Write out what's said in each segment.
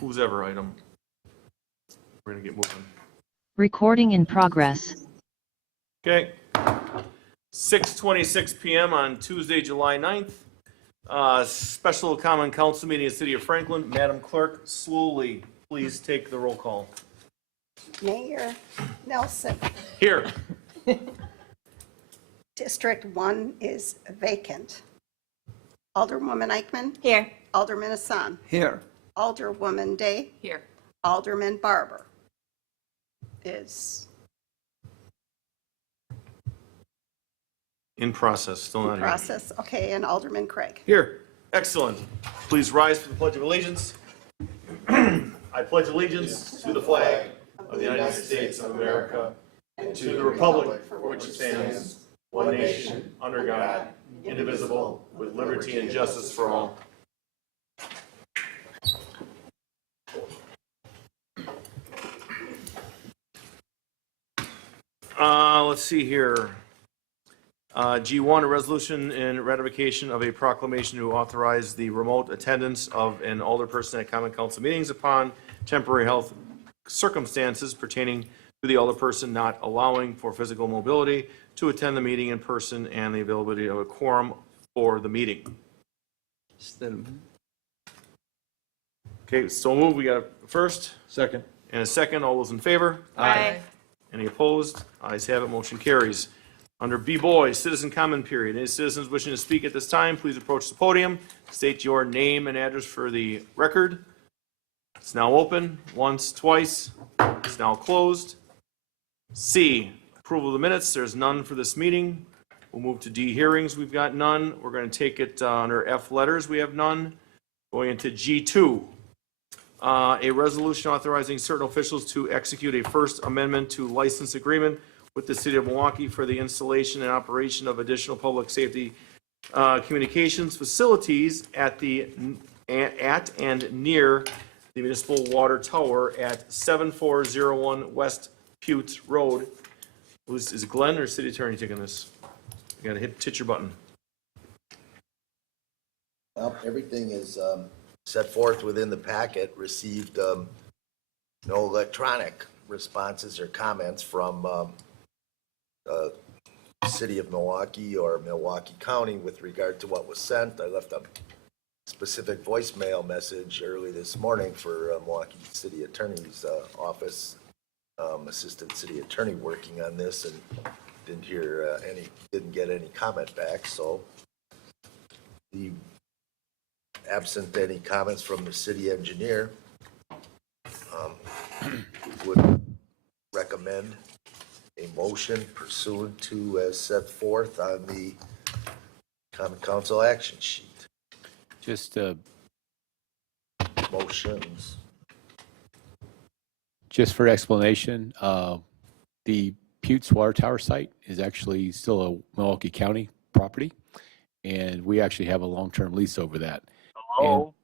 whose ever item. We're going to get moving. Recording in progress. Okay. 6:26 p.m. on Tuesday, July 9th. Special Common Council meeting in the City of Franklin. Madam Clerk, slowly, please take the roll call. Mayor Nelson, Here. District 1 is vacant. Alderwoman Eichmann, Here. Alderman Hassan, Here. Alderwoman Day, Here. Alderman Barber is In process, still not in here. process. Okay, and Alderman Craig. Here. Excellent. Please rise for the Pledge of Allegiance. I pledge allegiance to the flag of the United States of America and to the republic for which it stands, one nation, under God, indivisible, with liberty and justice for all. Let's see here. G1, a resolution in ratification of a proclamation to authorize the remote attendance of an alderperson at common council meetings upon temporary health circumstances pertaining to the alderperson not allowing for physical mobility to attend the meeting in person and the availability of a quorum for the meeting. Stillman. Okay, so moved. We got a first Second. and a second. All those in favor? Aye. Any opposed? Ayes have it, motion carries. Under B Boy, citizen comment period. Any citizens wishing to speak at this time, please approach the podium. State your name and address for the record. It's now open, once, twice. It's now closed. C, approval of the minutes. There's none for this meeting. We'll move to D, hearings. We've got none. We're going to take it under F, letters. We have none. Going into G2. A resolution authorizing certain officials to execute a First Amendment to license agreement with the City of Milwaukee for the installation and operation of additional public safety communications facilities at and near the municipal water tower at 7401 West Pute Road. Is Glenn or City Attorney taking this? You gotta hit your button. Well, everything is set forth within the packet, received no electronic responses or comments from City of Milwaukee or Milwaukee County with regard to what was sent. I left a specific voicemail message early this morning for Milwaukee City Attorney's office, Assistant City Attorney working on this, and didn't get any comment back, so absent any comments from the city engineer, would recommend a motion pursuant to as set forth on the Common Council action sheet. Just Motions. just for explanation, the Putes Water Tower site is actually still a Milwaukee County property, and we actually have a long-term lease over that. Hello?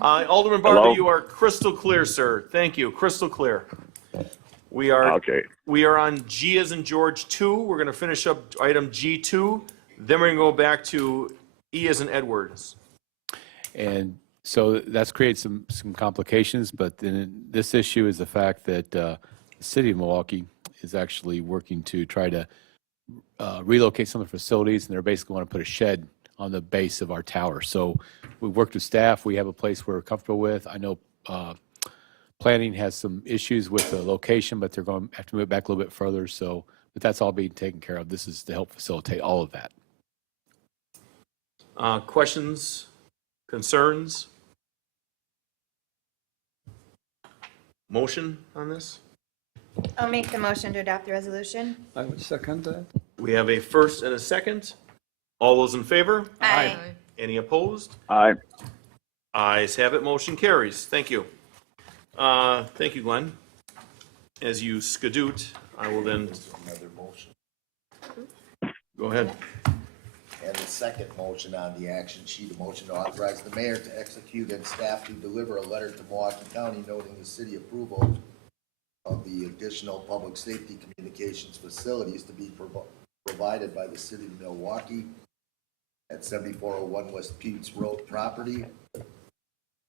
Alderman Barber, Hello? you are crystal clear, sir. Thank you. Crystal clear. We are Okay. we are on G as in George 2. We're going to finish up item G2. Then we're going to go back to E as in Edwards. And so that's created some complications, but then this issue is the fact that the city of Milwaukee is actually working to try to relocate some of the facilities, and they're basically want to put a shed on the base of our tower. So we've worked with staff. We have a place we're comfortable with. I know planning has some issues with the location, but they're going to have to move back a little bit further. So, but that's all being taken care of. This is to help facilitate all of that. Questions? Concerns? Motion on this? I'll make the motion to adopt the resolution. I would second that. We have a first and a second. All those in favor? Aye. Any opposed? Aye. Ayes have it, motion carries. Thank you. Thank you, Glenn. As you skedoot, I will then, Another motion. go ahead. And the second motion on the action sheet, a motion to authorize the mayor to execute and staff to deliver a letter to Milwaukee County noting the city approval of the additional public safety communications facilities to be provided by the city of Milwaukee at 7401 West Putes Road property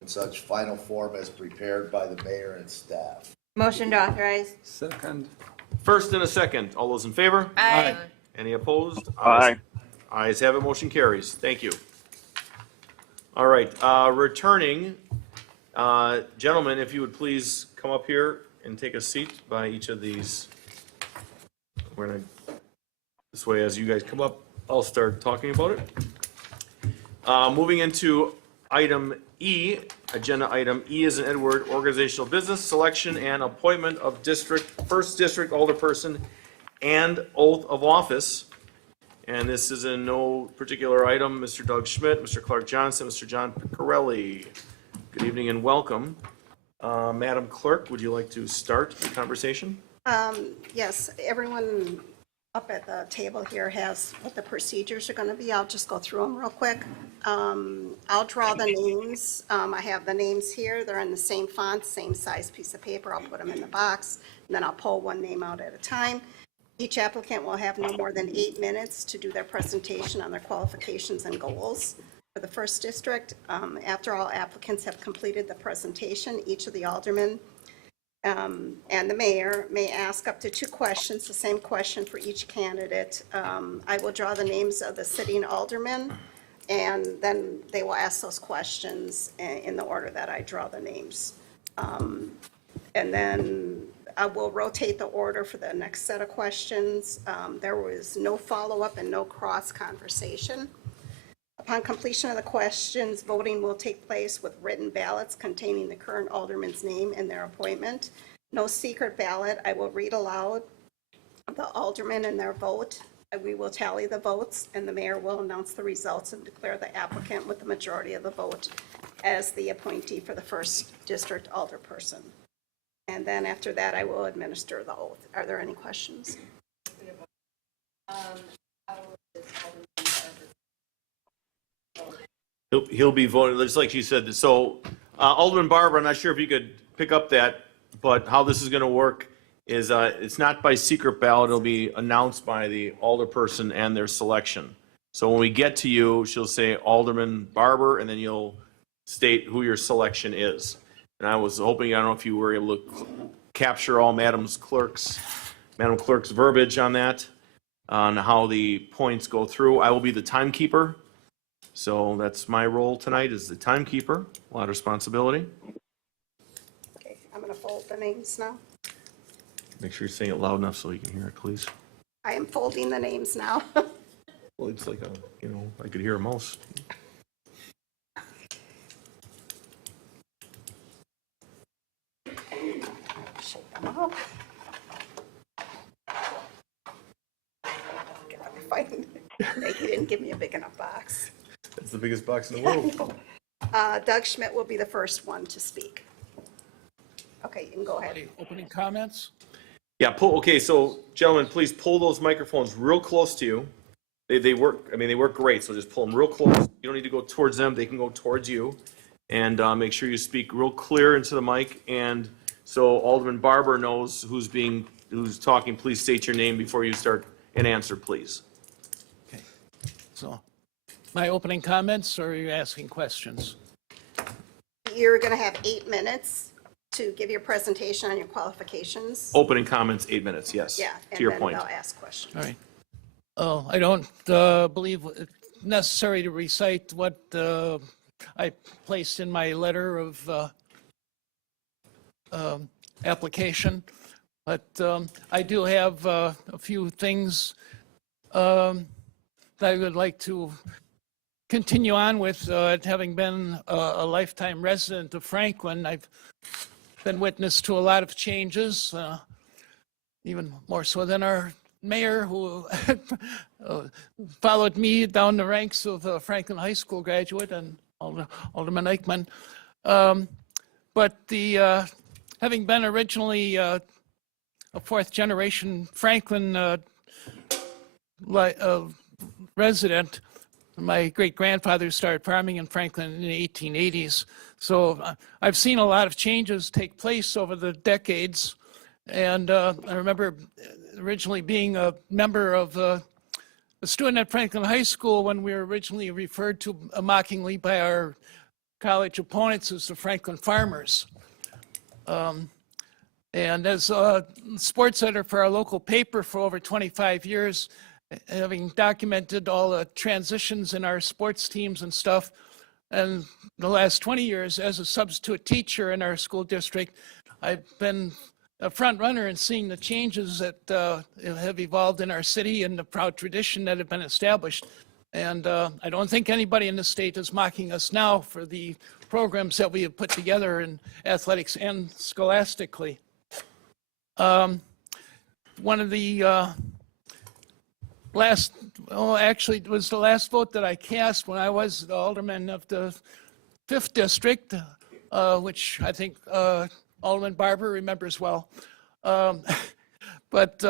in such final form as prepared by the mayor and staff. Motion to authorize. Second. First and a second. All those in favor? Aye. Any opposed? Aye. Ayes have it, motion carries. Thank you. All right, returning, gentlemen, if you would please come up here and take a seat by each of these. We're gonna, this way, as you guys come up, I'll start talking about it. Moving into item E, agenda item E is an Edward organizational business selection and appointment of first district alderperson and oath of office. And this is in no particular item. Mr. Doug Schmidt, Mr. Clark Johnson, Mr. John Picarelli. Good evening and welcome. Madam Clerk, would you like to start the conversation? Yes, everyone up at the table here has what the procedures are going to be. I'll just go through them real quick. I'll draw the names. I have the names here. They're in the same font, same size piece of paper. I'll put them in the box, and then I'll pull one name out at a time. Each applicant will have no more than 8 minutes to do their presentation on their qualifications and goals. For the first district, after all applicants have completed the presentation, each of the aldermen and the mayor may ask up to 2 questions, the same question for each candidate. I will draw the names of the sitting aldermen, and then they will ask those questions in the order that I draw the names. And then I will rotate the order for the next set of questions. There was no follow-up and no cross conversation. Upon completion of the questions, voting will take place with written ballots containing the current alderman's name and their appointment. No secret ballot. I will read aloud the aldermen and their vote. We will tally the votes, and the mayor will announce the results and declare the applicant with the majority of the vote as the appointee for the first district alderperson. And then after that, I will administer the oath. Are there any questions? He'll be voting, just like she said. So Alderman Barber, I'm not sure if you could pick up that, but how this is going to work is it's not by secret ballot. It'll be announced by the alderperson and their selection. So when we get to you, she'll say Alderman Barber, and then you'll state who your selection is. And I was hoping, I don't know if you were able to capture all Madam Clerk's verbiage on that, on how the points go through. I will be the timekeeper. So that's my role tonight, is the timekeeper. A lot of responsibility. Okay, I'm going to fold the names now. Make sure you're saying it loud enough so you can hear it, please. I am folding the names now. Well, it's like I could hear a mouse. Shake them up. He didn't give me a big enough box. That's the biggest box in the world. Doug Schmidt will be the first one to speak. Okay, you can go ahead. Opening comments? Yeah, okay, so gentlemen, please pull those microphones real close to you. They work, they work great, so just pull them real close. You don't need to go towards them, they can go towards you. And make sure you speak real clear into the mic. And so Alderman Barber knows who's talking. Please state your name before you start an answer, please. Okay. So, my opening comments, or are you asking questions? You're going to have 8 minutes to give your presentation on your qualifications. Opening comments, 8 minutes, yes. Yeah, To your and then point. they'll ask questions. All right. Oh, I don't believe it's necessary to recite what I placed in my letter of application, but I do have a few things that I would like to continue on with. Having been a lifetime resident of Franklin, I've been witness to a lot of changes, even more so than our mayor, who followed me down the ranks of Franklin High School graduate, and Alderman Eichmann. But having been originally a fourth generation Franklin resident, my great grandfather started farming in Franklin in the 1880s. So I've seen a lot of changes take place over the decades. And I remember originally being a member of a student at Franklin High School when we were originally referred to mockingly by our college opponents is the Franklin Farmers. And as a sports editor for our local paper for over 25 years, having documented all the transitions in our sports teams and stuff, and the last 20 years as a substitute teacher in our school district, I've been a front runner in seeing the changes that have evolved in our city and the proud tradition that have been established. And I don't think anybody in the state is mocking us now for the programs that we have put together in athletics and scholastically. One of the actually, it was the last vote that I cast when I was the alderman of the 5th district, which I think Alderman Barber remembers well. But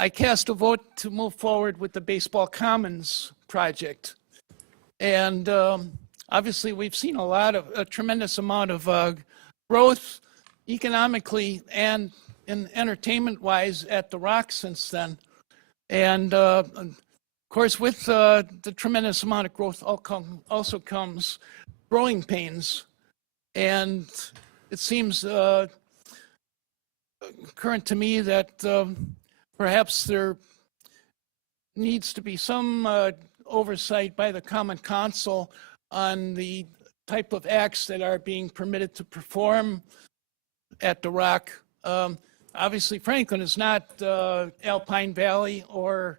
I cast a vote to move forward with the Baseball Commons project. And obviously, we've seen a tremendous amount of growth economically and in entertainment-wise at the Rock since then. And of course, with the tremendous amount of growth also comes growing pains. And it seems current to me that perhaps there needs to be some oversight by the Common Council on the type of acts that are being permitted to perform at the Rock. Obviously, Franklin is not Alpine Valley or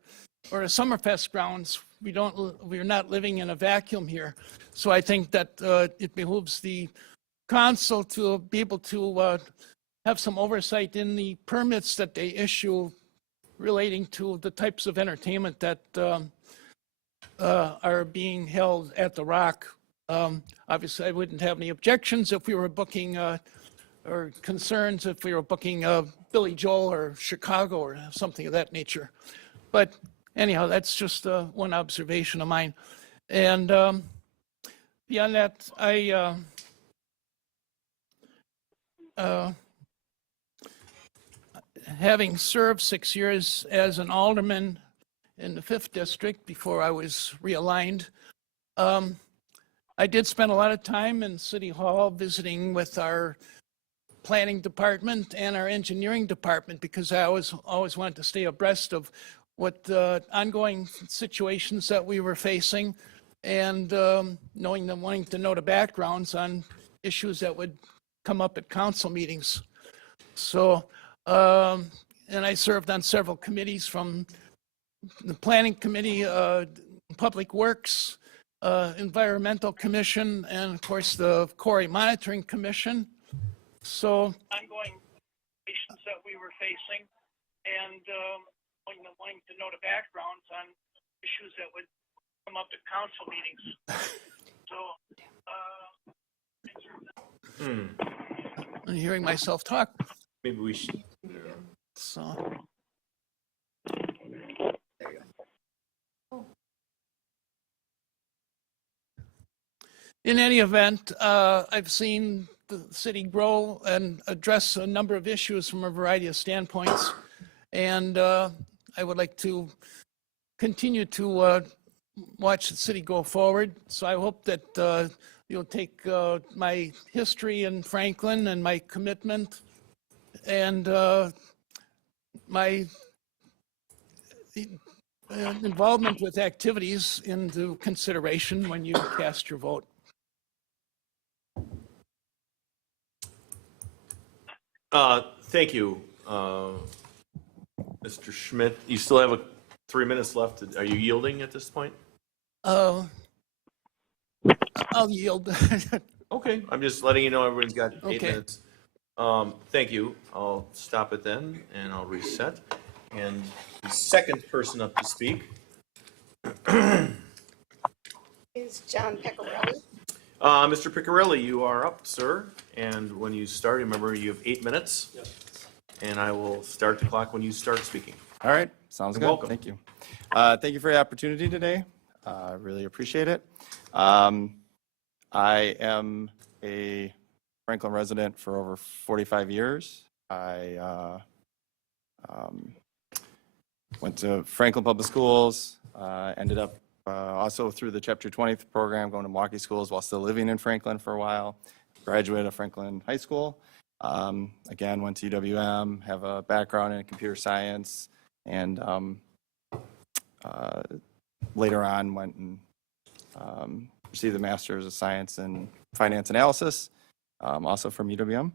a Summerfest grounds. We're not living in a vacuum here. So I think that it behooves the council to be able to have some oversight in the permits that they issue relating to the types of entertainment that are being held at the Rock. Obviously, I wouldn't have any objections if we were booking or concerns if we were booking Billy Joel or Chicago or something of that nature. But anyhow, that's just one observation of mine. And beyond that, I having served 6 years as an alderman in the 5th district before I was realigned, I did spend a lot of time in City Hall visiting with our planning department and our engineering department because I always wanted to stay abreast of what the ongoing situations that we were facing and wanting to know the backgrounds on issues that would come up at council meetings. So, and I served on several committees from the Planning Committee, Public Works, Environmental Commission, and of course the Quarry Monitoring Commission. So ongoing situations that we were facing and wanting to know the backgrounds on issues that would come up at council meetings. So I'm hearing myself talk. Maybe we should. So. In any event, I've seen the city grow and address a number of issues from a variety of standpoints. And I would like to continue to watch the city go forward. So I hope that you'll take my history in Franklin and my commitment and my involvement with activities into consideration when you cast your vote. Thank you, Mr. Schmidt. You still have 3 minutes left. Are you yielding at this point? I'll yield. Okay, I'm just letting you know everyone's got 8 Okay. minutes. Thank you. I'll stop it then and I'll reset. And the second person up to speak. Is John Pecorelli. Mr. Piccarelli, you are up, sir. And when you start, remember you have 8 minutes. And I will start the clock when you start speaking. All right, sounds You're good. welcome. Thank you. Thank you for the opportunity today. I really appreciate it. I am a Franklin resident for over 45 years. I went to Franklin Public Schools, ended up also through the Chapter 20 program, going to Milwaukee schools while still living in Franklin for a while. Graduated of Franklin High School. Again, went to UWM, have a background in computer science, and later on went and received a Master's of Science in Finance Analysis, also from UWM.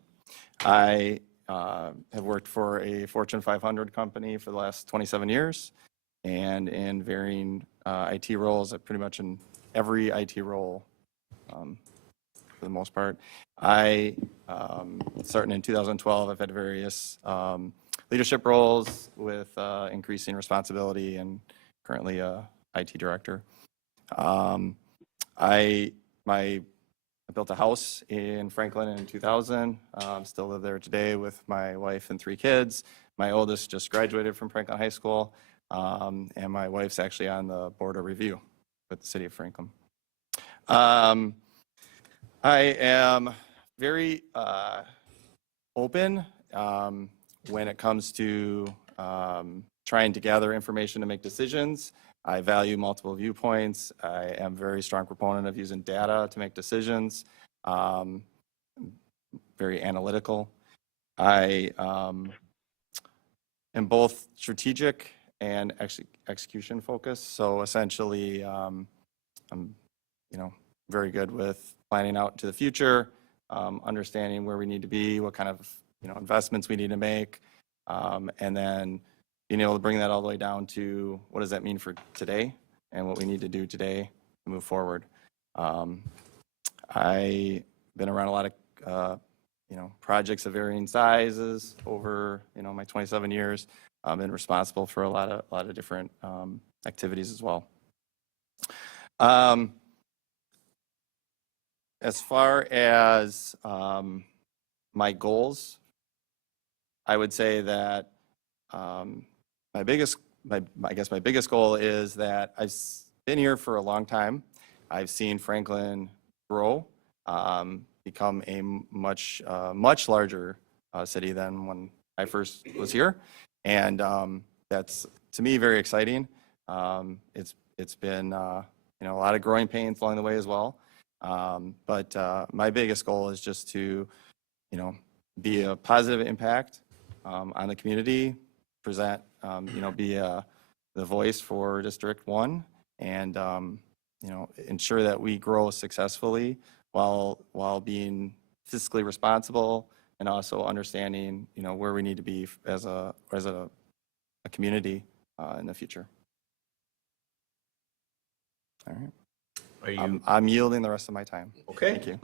I have worked for a Fortune 500 company for the last 27 years, and in varying IT roles, pretty much in every IT role for the most part. Starting in 2012, I've had various leadership roles with increasing responsibility, and currently a IT director. I built a house in Franklin in 2000. Still live there today with my wife and 3 kids. My oldest just graduated from Franklin High School, and my wife's actually on the board of review with the city of Franklin. I am very open when it comes to trying to gather information to make decisions. I value multiple viewpoints. I am a very strong proponent of using data to make decisions. Very analytical. I am both strategic and execution focused. So essentially, I'm very good with planning out to the future, understanding where we need to be, what kind of investments we need to make, and then being able to bring that all the way down to what does that mean for today and what we need to do today to move forward. I've been around a lot of projects of varying sizes over my 27 years. I've been responsible for a lot of different activities as well. As far as my goals, I would say that my biggest goal is that I've been here for a long time. I've seen Franklin grow, become a much larger city than when I first was here, and that's to me very exciting. It's been a lot of growing pains along the way as well. But my biggest goal is just to, be a positive impact on the community, present, be the voice for District 1, and ensure that we grow successfully while being fiscally responsible and also understanding, where we need to be as a community in the future. All right. Are you, I'm yielding the rest of my time. okay? Thank you.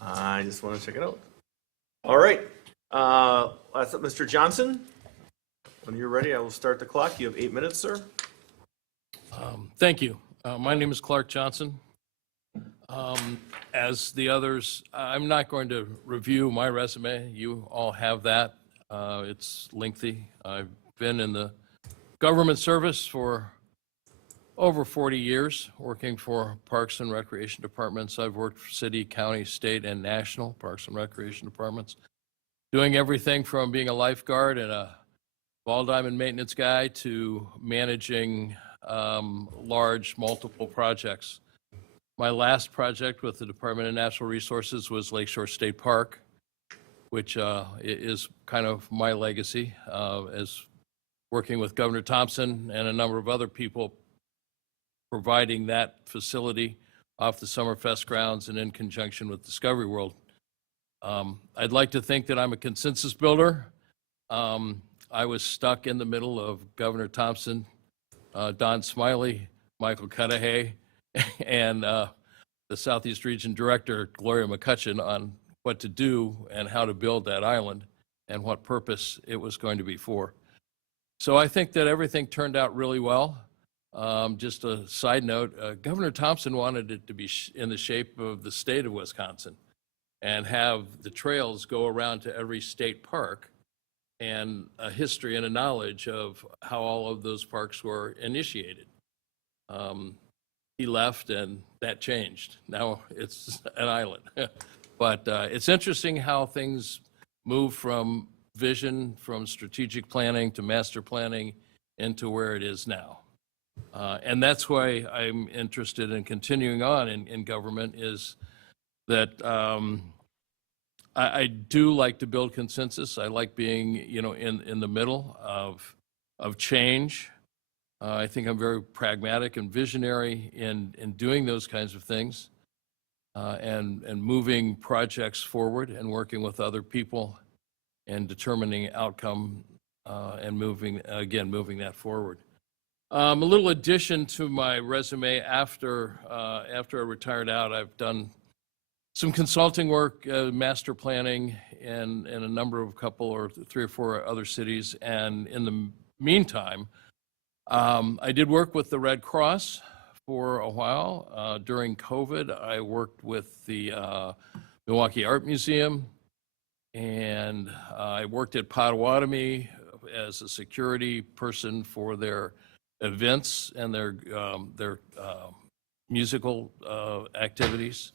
I just want to check it out. All right. That's up, Mr. Johnson. When you're ready, I will start the clock. You have 8 minutes, sir. Thank you. My name is Clark Johnson. As the others, I'm not going to review my resume. You all have that. It's lengthy. I've been in the government service for over 40 years, working for Parks and Recreation Departments. I've worked for city, county, state, and national Parks and Recreation Departments, doing everything from being a lifeguard and a ball diamond maintenance guy to managing large multiple projects. My last project with the Department of Natural Resources was Lakeshore State Park, which is kind of my legacy as working with Governor Thompson and a number of other people providing that facility off the Summerfest grounds and in conjunction with Discovery World. I'd like to think that I'm a consensus builder. I was stuck in the middle of Governor Thompson, Don Smiley, Michael Cudahy, and the Southeast Region Director, Gloria McCutcheon, on what to do and how to build that island and what purpose it was going to be for. So I think that everything turned out really well. Just a side note, Governor Thompson wanted it to be in the shape of the state of Wisconsin and have the trails go around to every state park and a history and a knowledge of how all of those parks were initiated. He left and that changed. Now it's an island. But it's interesting how things move from vision, from strategic planning to master planning into where it is now. And that's why I'm interested in continuing on in government, is that I do like to build consensus. I like being, in the middle of change. I think I'm very pragmatic and visionary in doing those kinds of things, and moving projects forward and working with other people and determining outcome, and moving that forward. A little addition to my resume: after I retired out, I've done some consulting work, master planning in a number of couple or 3 or 4 other cities. And in the meantime, I did work with the Red Cross for a while. During COVID, I worked with the Milwaukee Art Museum, and I worked at Potawatomi as a security person for their events and their musical activities.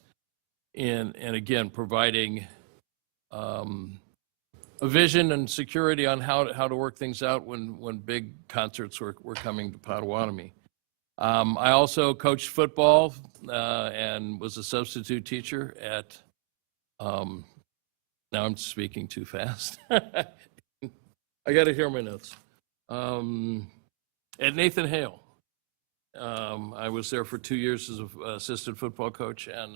And again, providing a vision and security on how to work things out when big concerts were coming to Potawatomi. I also coached football and was a substitute teacher at, now I'm speaking too fast. I got to hear my notes. At Nathan Hale. I was there for 2 years as an assistant football coach and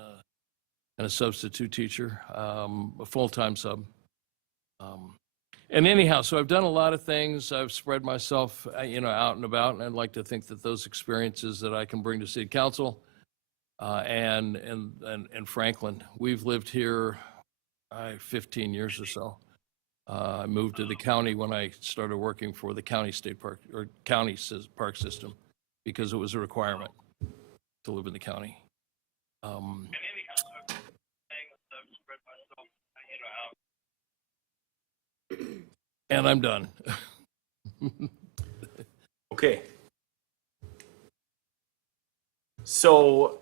a substitute teacher, a full-time sub. And anyhow, so I've done a lot of things. I've spread myself, out and about, and I'd like to think that those experiences that I can bring to City Council and Franklin. We've lived here 15 years or so. I moved to the county when I started working for the county state park or county park system, because it was a requirement to live in the county. And I'm done. Okay. So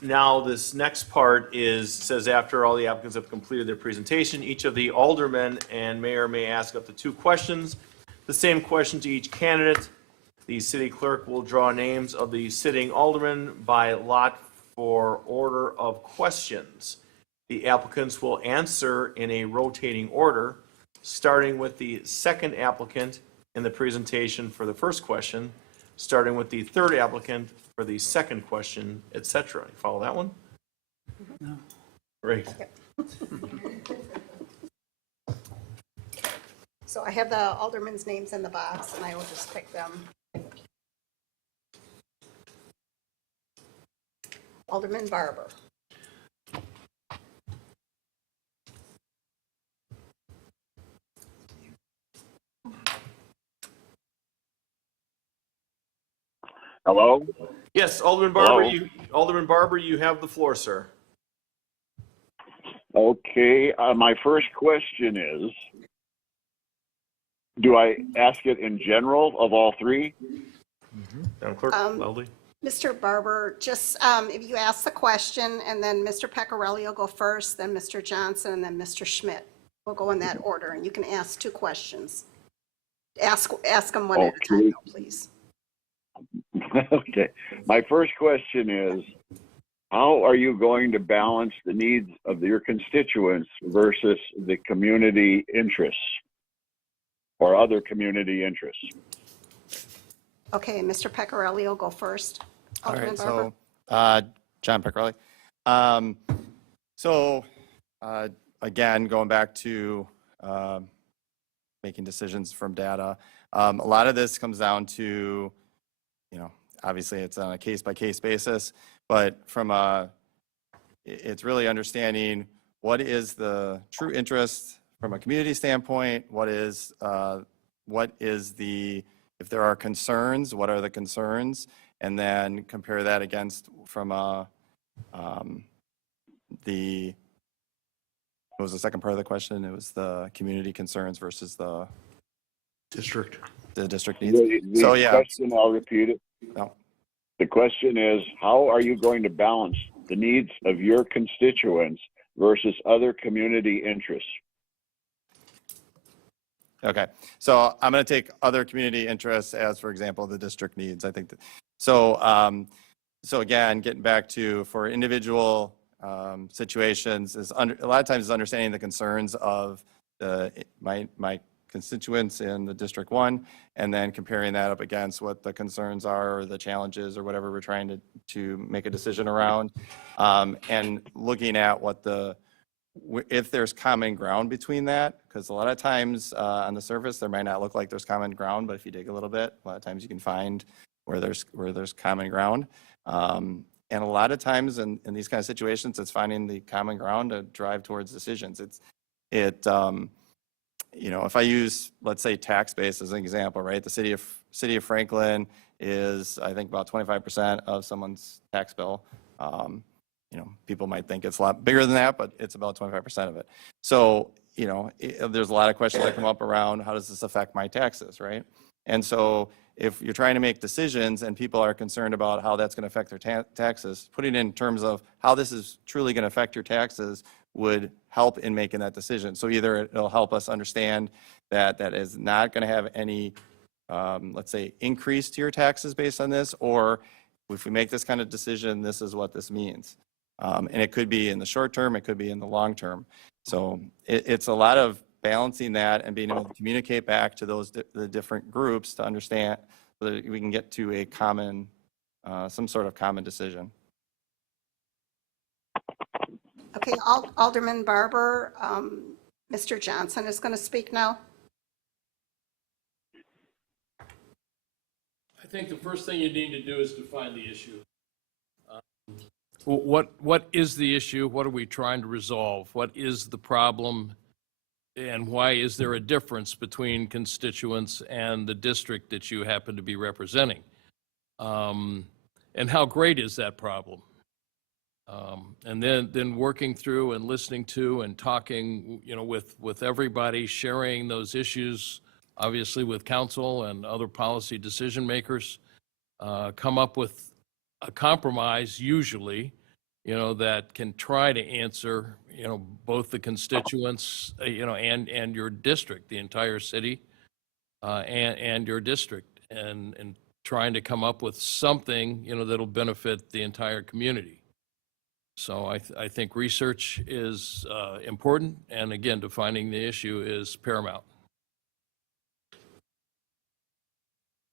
now this next part says after all the applicants have completed their presentation, each of the aldermen and mayor may ask up to 2 questions. The same question to each candidate. The city clerk will draw names of the sitting aldermen by lot for order of questions. The applicants will answer in a rotating order, starting with the second applicant in the presentation for the first question, starting with the third applicant for the second question, etc. You follow that one? No. Great. So I have the aldermen's names in the box, and I will just pick them. Alderman Barber. Hello? Yes, Alderman Barber, Hello? Alderman Barber, you have the floor, sir. Okay, my first question is, do I ask it in general of all 3? Madam Clerk, loudly. Mr. Barber, just if you ask the question, and then Mr. Pecorelli will go first, then Mr. Johnson, and then Mr. Schmidt. We'll go in that order, and you can ask 2 questions. Ask them one at a time, though, please. Okay, my first question is, how are you going to balance the needs of your constituents versus the community interests or other community interests? Okay, Mr. Pecorelli will go first. All Alderman right, Barber. so, John Pecorelli. Again, going back to making decisions from data, a lot of this comes down to, obviously it's on a case-by-case basis, but it's really understanding what is the true interest from a community standpoint, if there are concerns, what are the concerns, and then compare that against from what was the second part of the question? It was the community concerns versus the District. The district needs. The question, I'll repeat it. No. The question is, how are you going to balance the needs of your constituents versus other community interests? Okay, so I'm going to take other community interests as, for example, the district needs. I think that, so again, getting back to for individual situations is a lot of times is understanding the concerns of my constituents in the District 1, and then comparing that up against what the concerns are or the challenges or whatever we're trying to make a decision around, and looking at what if there's common ground between that, because a lot of times on the surface there might not look like there's common ground, but if you dig a little bit, a lot of times you can find where there's common ground. And a lot of times in these kind of situations, it's finding the common ground to drive towards decisions. If I use, let's say, tax base as an example, right? The city of Franklin is, I think, about 25% of someone's tax bill. People might think it's a lot bigger than that, but it's about 25% of it. So, there's a lot of questions that come up around how does this affect my taxes, right? And so if you're trying to make decisions and people are concerned about how that's going to affect their taxes, putting it in terms of how this is truly going to affect your taxes would help in making that decision. So either it'll help us understand that that is not going to have any, let's say, increase to your taxes based on this, or if we make this kind of decision, this is what this means. And it could be in the short term, it could be in the long term. So it's a lot of balancing that and being able to communicate back to the different groups to understand so that we can get to a common, some sort of common decision. Okay, Alderman Barber, Mr. Johnson is going to speak now. I think the first thing you need to do is define the issue. What is the issue? What are we trying to resolve? What is the problem? And why is there a difference between constituents and the district that you happen to be representing? And how great is that problem? And then working through and listening to and talking, with everybody, sharing those issues, obviously with council and other policy decision makers, come up with a compromise usually, that can try to answer, both the constituents, and your district, the entire city, and your district, and trying to come up with something, that'll benefit the entire community. So I think research is important, and again, defining the issue is paramount.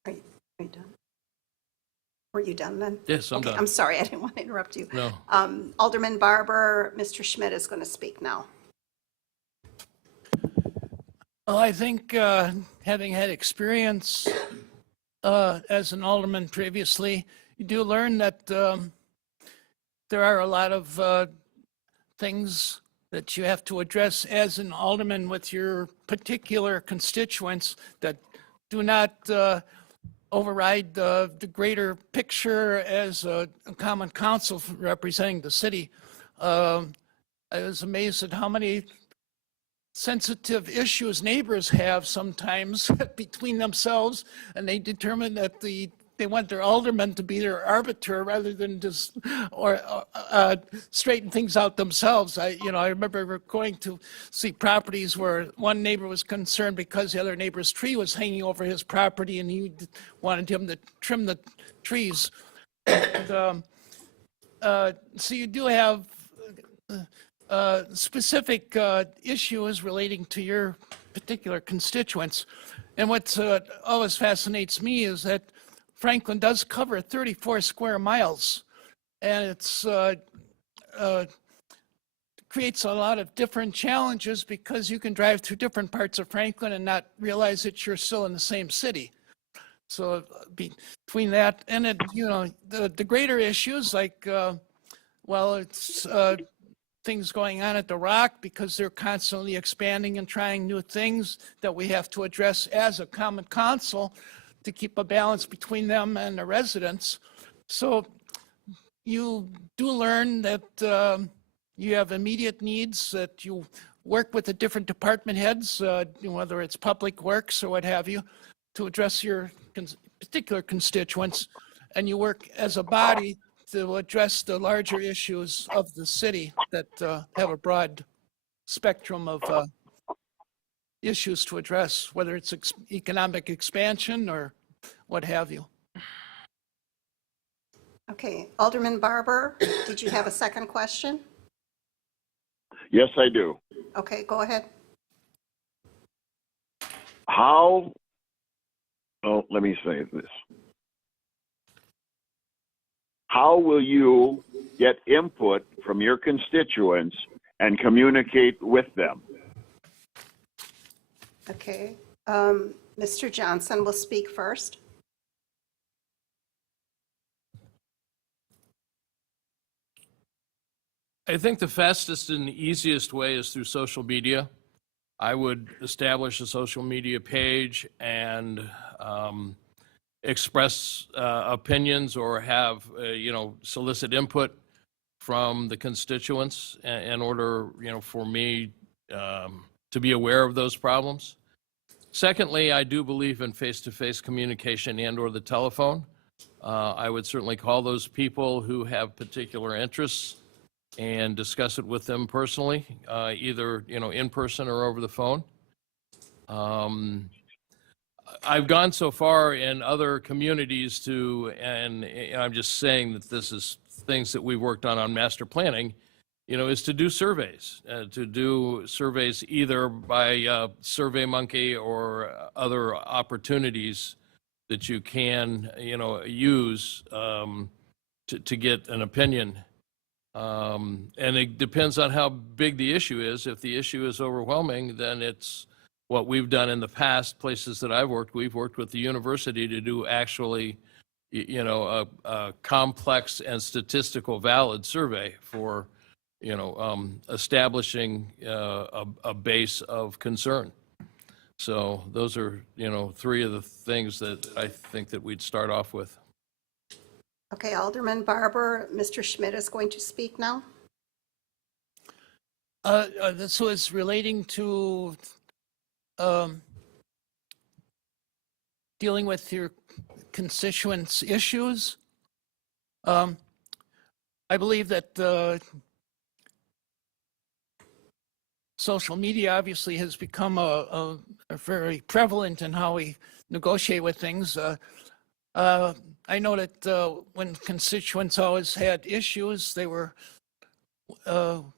Are you done? Were you done then? Yes, I'm Okay, done. I'm sorry, I didn't want to interrupt you. No. Alderman Barber, Mr. Schmidt is going to speak now. Well, I think having had experience as an alderman previously, you do learn that there are a lot of things that you have to address as an alderman with your particular constituents that do not override the greater picture as a common council representing the city. I was amazed at how many sensitive issues neighbors have sometimes between themselves, and they determine that they want their alderman to be their arbiter rather than just straighten things out themselves. I remember going to see properties where one neighbor was concerned because the other neighbor's tree was hanging over his property, and he wanted him to trim the trees. And, so you do have specific issues relating to your particular constituents. And what always fascinates me is that Franklin does cover 34 square miles, and it's creates a lot of different challenges because you can drive through different parts of Franklin and not realize that you're still in the same city. So between that and it, the greater issues like, it's things going on at the Rock because they're constantly expanding and trying new things that we have to address as a common council to keep a balance between them and the residents. So you do learn that you have immediate needs, that you work with the different department heads, whether it's public works or what have you, to address your particular constituents, and you work as a body to address the larger issues of the city that have a broad spectrum of issues to address, whether it's economic expansion or what have you. Okay, Alderman Barber, did you have a second question? Yes, I do. Okay, go ahead. How, oh, let me say this. How will you get input from your constituents and communicate with them? Okay, Mr. Johnson will speak first. I think the fastest and easiest way is through social media. I would establish a social media page and express opinions or have, solicit input from the constituents in order, for me to be aware of those problems. Secondly, I do believe in face-to-face communication and/or the telephone. I would certainly call those people who have particular interests and discuss it with them personally, either, in person or over the phone. I've gone so far in other communities and I'm just saying that this is things that we've worked on master planning, is to do surveys, either by SurveyMonkey or other opportunities that you can, use to get an opinion. And it depends on how big the issue is. If the issue is overwhelming, then it's what we've done in the past, places that I've worked. We've worked with the university to do actually, a complex and statistical valid survey for, establishing a base of concern. So those are, three of the things that I think that we'd start off with. Okay, Alderman Barber, Mr. Schmidt is going to speak now. This was relating to dealing with your constituents' issues. I believe that social media obviously has become a very prevalent in how we negotiate with things. I know that when constituents always had issues, they were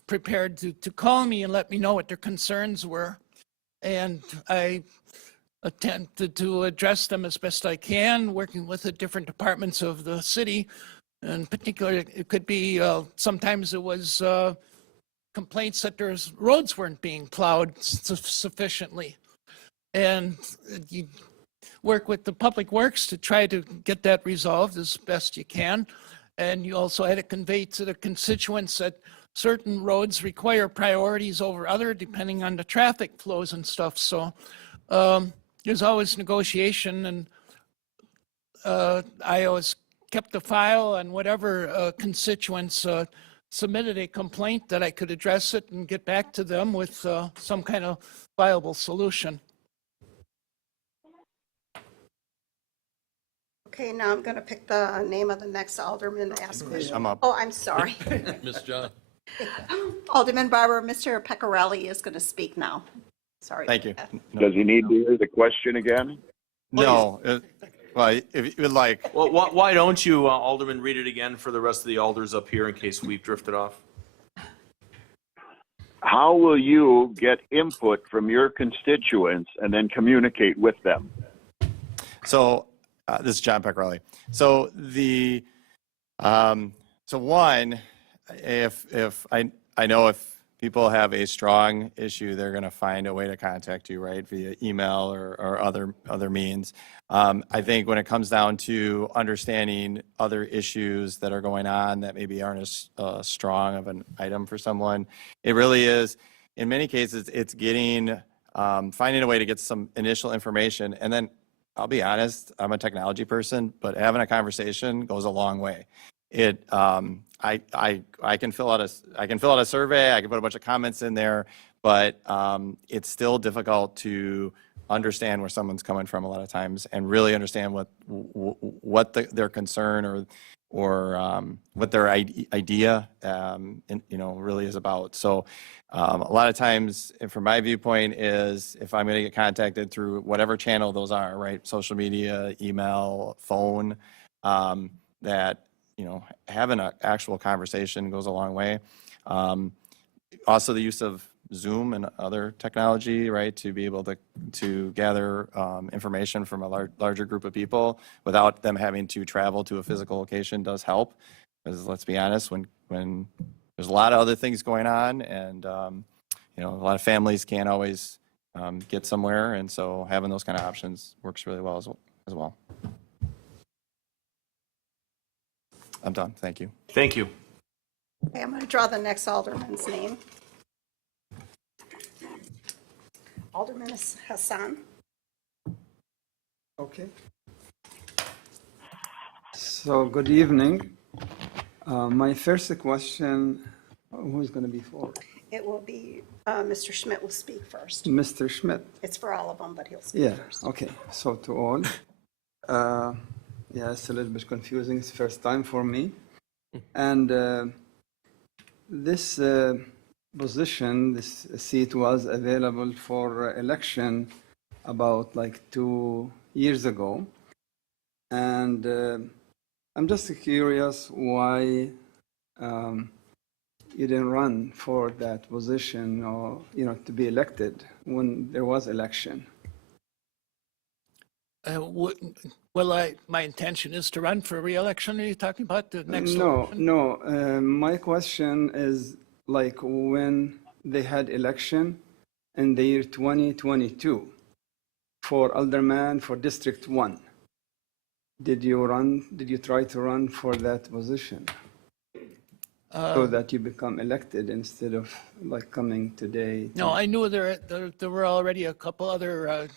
prepared to call me and let me know what their concerns were. And I attempted to address them as best I can, working with the different departments of the city. In particular, it could be, sometimes it was complaints that their roads weren't being plowed sufficiently. And you work with the Public Works to try to get that resolved as best you can. And you also had to convey to the constituents that certain roads require priorities over other depending on the traffic flows and stuff. So there's always negotiation, and I always kept a file on whatever constituents submitted a complaint that I could address it and get back to them with some kind of viable solution. Okay, now I'm going to pick the name of the next alderman to ask questions. I'm up. Oh, I'm sorry. Ms. John? Alderman Barber, Mr. Pecorelli is going to speak now. Sorry. Thank you. Does he need to hear the question again? No, well, if you would like, Well, why don't you, Alderman, read it again for the rest of the alders up here in case we've drifted off? How will you get input from your constituents and then communicate with them? so this is John Pecorelli. So so one, if I know if people have a strong issue, they're going to find a way to contact you, right, via email or other means. I think when it comes down to understanding other issues that are going on that maybe aren't as strong of an item for someone, it really is, in many cases, it's getting, finding a way to get some initial information. And then I'll be honest, I'm a technology person, but having a conversation goes a long way. I can fill out a survey, I can put a bunch of comments in there, but it's still difficult to understand where someone's coming from a lot of times and really understand what their concern what their idea, really is about. So a lot of times, and from my viewpoint, is if I'm going to get contacted through whatever channel those are, right? Social media, email, phone, that, having an actual conversation goes a long way. Also, the use of Zoom and other technology, right, to be able to gather information from a larger group of people without them having to travel to a physical location does help. Because let's be honest, when there's a lot of other things going on, and a lot of families can't always get somewhere, and so having those kind of options works really well as well. I'm done. Thank you. Thank you. Okay, I'm going to draw the next alderman's name. Alderman Hassan. Okay. So, good evening. My first question, who's going to be for? It will be, Mr. Schmidt will speak first. Mr. Schmidt. It's for all of them, but he'll speak Yeah, first. okay. So to all, yeah, it's a little bit confusing. It's the first time for me. And this position, this seat was available for election about like 2 years ago. And I'm just curious why you didn't run for that position, or, to be elected when there was election. My intention is to run for re-election. Are you talking about the next No, election? no. My question is like when they had election in the year 2022 for alderman for District 1. Did you run? Did you try to run for that position so that you become elected instead of like coming today? No, I knew there were already a couple other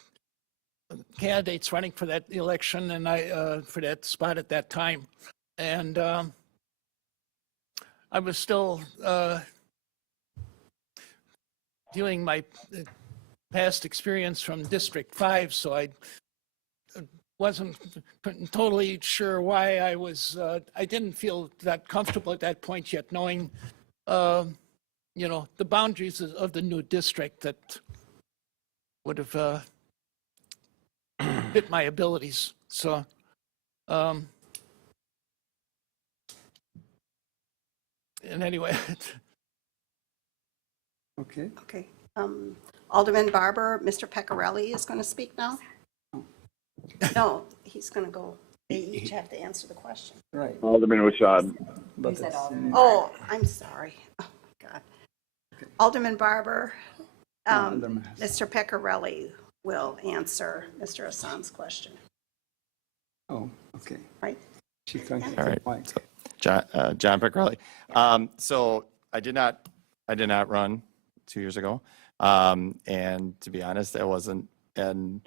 candidates running for that election, and for that spot at that time, and I was still viewing my past experience from District 5, so I wasn't totally sure why I didn't feel that comfortable at that point yet, knowing, the boundaries of the new district that would have fit my abilities. So, and anyway. Okay. Okay. Alderman Barber, Mr. Pecorelli is going to speak now? No, he's going to go. They each have to answer the question. Right. Alderman Wasad. But it's, Oh, I'm sorry. Oh, my God. Alderman Barber, Alderman Hassan. Mr. Pecorelli will answer Mr. Hassan's question, Oh, okay. right? She can All take right. the mic. John Pecorelli. So I did not run 2 years ago. And to be honest, I wasn't, and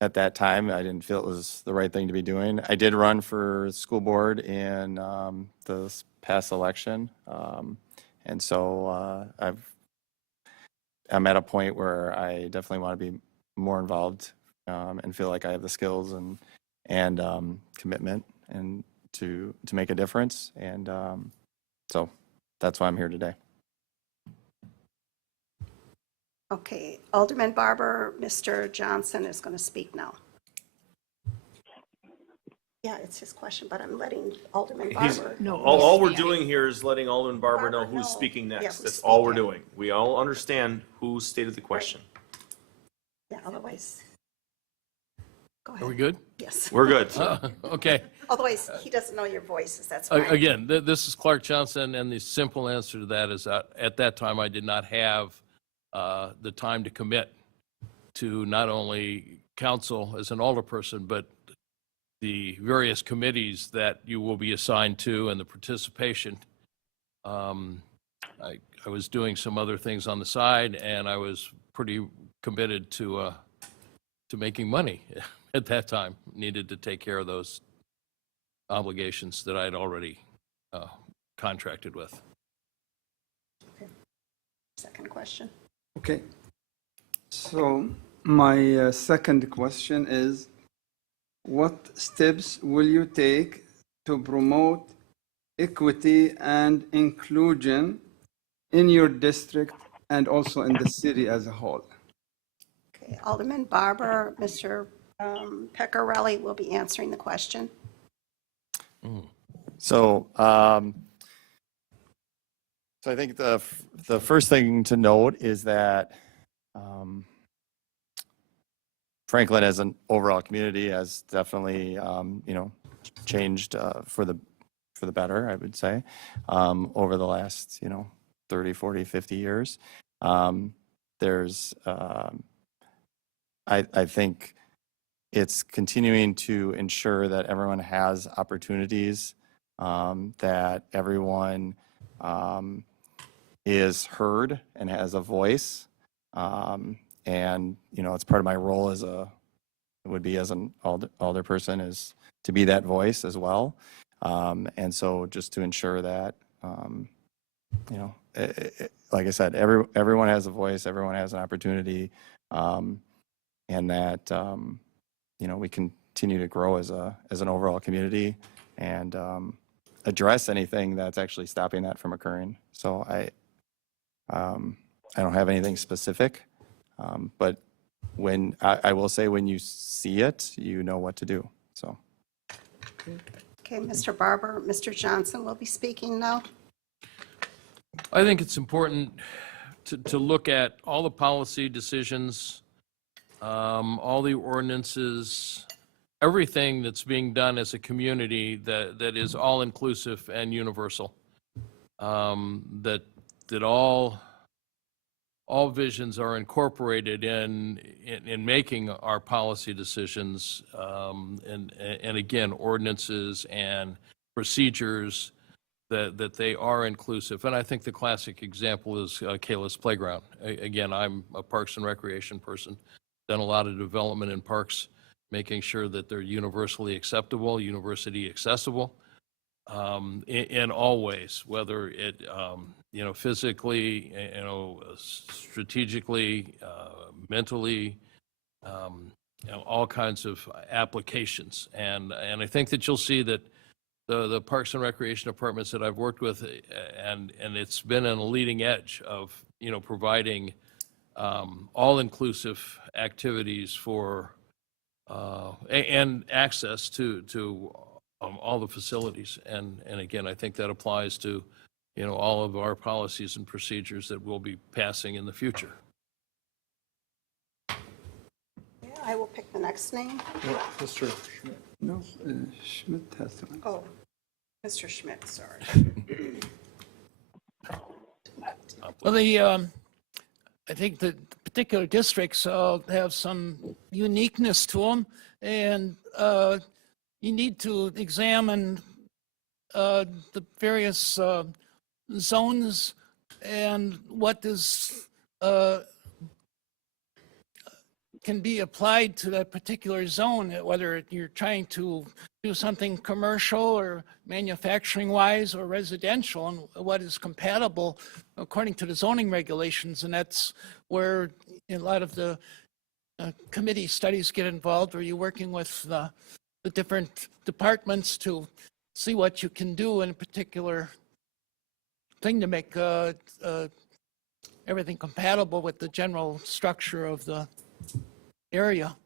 at that time, I didn't feel it was the right thing to be doing. I did run for school board in this past election. And so I'm at a point where I definitely want to be more involved and feel like I have the skills and commitment and to make a difference. And so that's why I'm here today. Okay, Alderman Barber, Mr. Johnson is going to speak now. Yeah, it's his question, but I'm letting Alderman He's, Barber. all we're doing here is letting Alderman Barber know Barber, who's no. speaking Yeah, next. who's That's all we're speaking. doing. We all understand who stated the question. Yeah, otherwise. Go Are we ahead. good? Yes. We're good. Okay. Otherwise, he doesn't know your voices, that's fine. Again, this is Clark Johnson, and the simple answer to that is that at that time, I did not have the time to commit to not only council as an alderperson, but the various committees that you will be assigned to and the participation. I was doing some other things on the side, and I was pretty committed to making money at that time. Needed to take care of those obligations that I'd already contracted with. Second question. Okay. So my second question is, what steps will you take to promote equity and inclusion in your district and also in the city as a whole? Okay, Alderman Barber, Mr. Peccarelli will be answering the question. So, so I think the first thing to note is that Franklin as an overall community has definitely, changed for the better, I would say, over the last, 30, 40, 50 years. There's, I think it's continuing to ensure that everyone has opportunities, that everyone is heard and has a voice. And, it's part of my role as an alderperson is to be that voice as well. And so just to ensure that, like I said, everyone has a voice, everyone has an opportunity, and that, we continue to grow as an overall community and address anything that's actually stopping that from occurring. So I don't have anything specific, but when I will say when you see it, you know what to do. So. Okay, Mr. Barber, Mr. Johnson will be speaking now. I think it's important to look at all the policy decisions, all the ordinances, everything that's being done as a community that is all-inclusive and universal. That all visions are incorporated in making our policy decisions, and again, ordinances and procedures, that they are inclusive. And I think the classic example is Kayla's Playground. Again, I'm a Parks and Recreation person, done a lot of development in parks, making sure that they're universally acceptable, university accessible, in all ways, whether it, physically, strategically, mentally, all kinds of applications. And I think that you'll see that the Parks and Recreation departments that I've worked with, and it's been on a leading edge of, providing all-inclusive activities for, and access to all the facilities. And again, I think that applies to, all of our policies and procedures that we'll be passing in the future. I will pick the next name. Mr. Schmidt. No, Schmidt has to. Oh, Mr. Schmidt, sorry. Well, I think the particular districts have some uniqueness to them, and you need to examine the various zones and what is can be applied to that particular zone, whether you're trying to do something commercial or manufacturing wise or residential, and what is compatible according to the zoning regulations. And that's where a lot of the committee studies get involved, where you're working with the different departments to see what you can do in a particular thing to make everything compatible with the general structure of the area.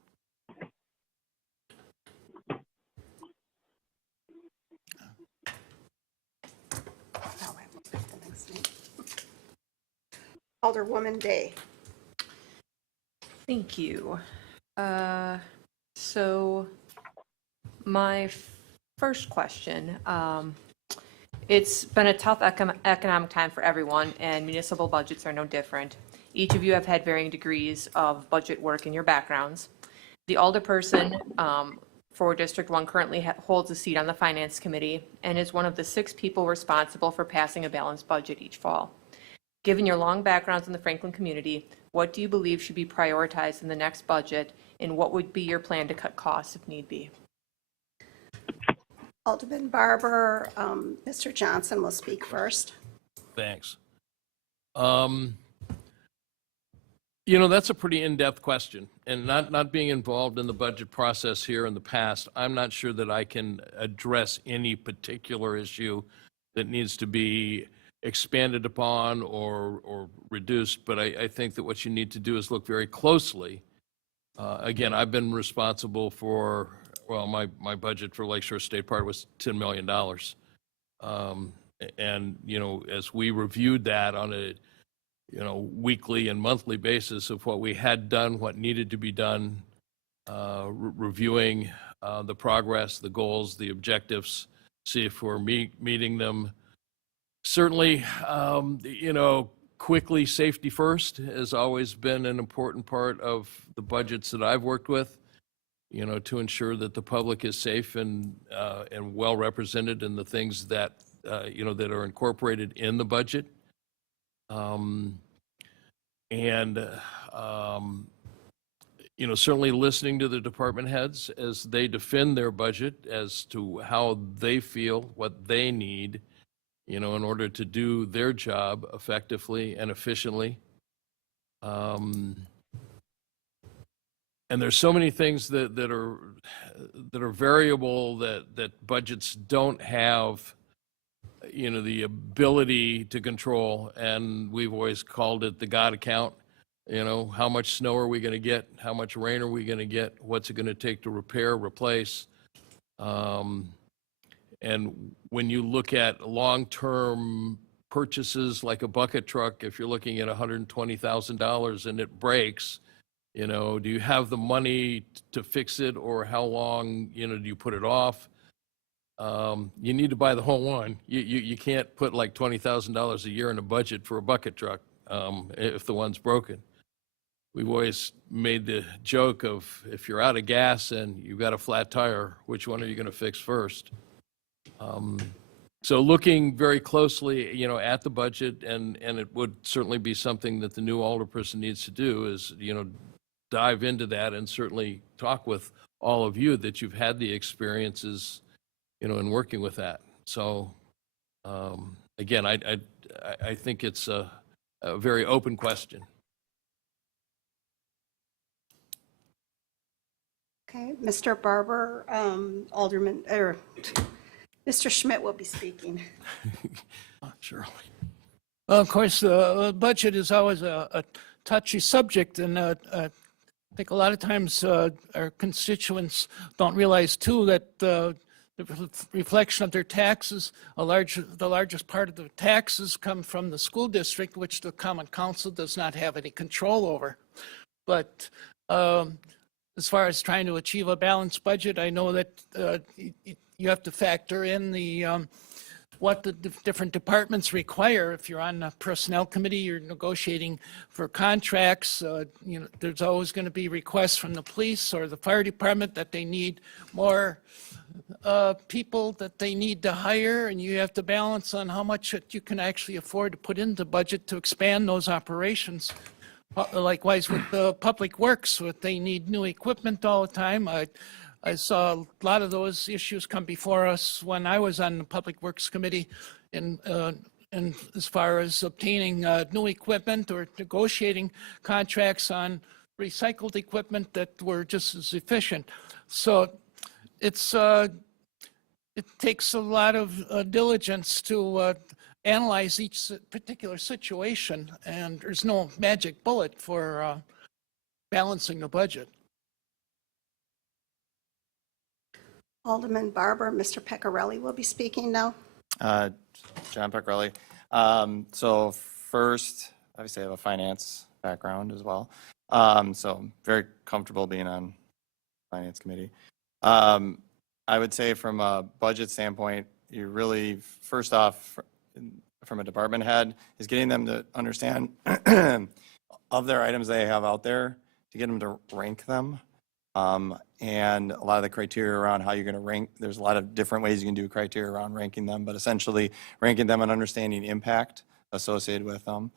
Alderwoman Day. Thank you. So my first question, it's been a tough economic time for everyone, and municipal budgets are no different. Each of you have had varying degrees of budget work in your backgrounds. The alderperson for District 1 currently holds a seat on the Finance Committee and is one of the 6 people responsible for passing a balanced budget each fall. Given your long backgrounds in the Franklin community, what do you believe should be prioritized in the next budget, and what would be your plan to cut costs if need be? Alderman Barber, Mr. Johnson will speak first. Thanks. You know, that's a pretty in-depth question, and not being involved in the budget process here in the past, I'm not sure that I can address any particular issue that needs to be expanded upon or reduced, but I think that what you need to do is look very closely. Again, I've been responsible for, well, my budget for Lakeshore State Park was $10 million. And, you know, as we reviewed that on a, you know, weekly and monthly basis of what we had done, what needed to be done, reviewing the progress, the goals, the objectives, see if we're meeting them. Certainly, you know, quickly, safety first has always been an important part of the budgets that I've worked with, you know, to ensure that the public is safe and well represented in the things that, you know, that are incorporated in the budget. You know, certainly listening to the department heads as they defend their budget as to how they feel, what they need, you know, in order to do their job effectively and efficiently. And there's so many things that are variable that budgets don't have, you know, the ability to control. And we've always called it the God account. You know, how much snow are we going to get? How much rain are we going to get? What's it going to take to repair, replace? And when you look at long-term purchases like a bucket truck, if you're looking at $120,000 and it breaks, you know, do you have the money to fix it, or how long, you know, do you put it off? You need to buy the whole one. You can't put like $20,000 a year in a budget for a bucket truck if the one's broken. We've always made the joke of, if you're out of gas and you've got a flat tire, which one are you going to fix first? So looking very closely, you know, at the budget, and it would certainly be something that the new alderperson needs to do is, you know, dive into that and certainly talk with all of you that you've had the experiences, you know, in working with that. So again, I think it's a very open question. Okay, Mr. Barber, Alderman, or Mr. Schmidt will be speaking. Shirley. Well, of course, the budget is always a touchy subject, and I think a lot of times our constituents don't realize too that the reflection of their taxes, the largest part of the taxes come from the school district, which the Common Council does not have any control over. But as far as trying to achieve a balanced budget, I know that you have to factor in the what the different departments require. If you're on the personnel committee, you're negotiating for contracts. You know, there's always going to be requests from the police or the fire department that they need more people that they need to hire, and you have to balance on how much you can actually afford to put into budget to expand those operations. Likewise with the public works, they need new equipment all the time. I saw a lot of those issues come before us when I was on the Public Works Committee, and as far as obtaining new equipment or negotiating contracts on recycled equipment that were just as efficient. So it takes a lot of diligence to analyze each particular situation, and there's no magic bullet for balancing the budget. Alderman Barber, Mr. Pecorelli will be speaking now. John Pecorelli. So first, obviously I have a finance background as well. So I'm very comfortable being on Finance Committee. I would say from a budget standpoint, you really, first off, from a department head, is getting them to understand of their items they have out there, to get them to rank them. And a lot of the criteria around how you're going to rank, there's a lot of different ways you can do criteria around ranking them, but essentially ranking them and understanding impact associated with them.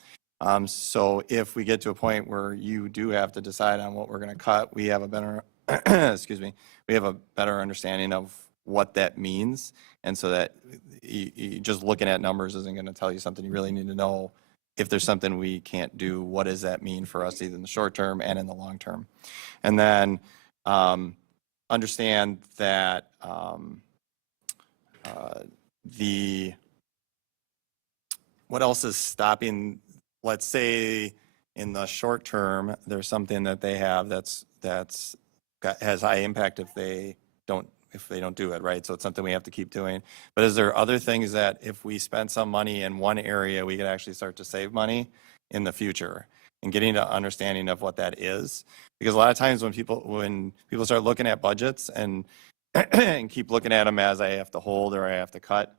So if we get to a point where you do have to decide on what we're going to cut, we have a better, excuse me, we have a better understanding of what that means. And so that you just looking at numbers isn't going to tell you something. You really need to know if there's something we can't do, what does that mean for us, either in the short term and in the long term? And then understand that what else is stopping, let's say in the short term, there's something that they have has high impact if they don't do it, right? So it's something we have to keep doing. But is there other things that if we spend some money in one area, we could actually start to save money in the future? And getting to understanding of what that is, because a lot of times when people start looking at budgets and and keep looking at them as I have to hold or I have to cut,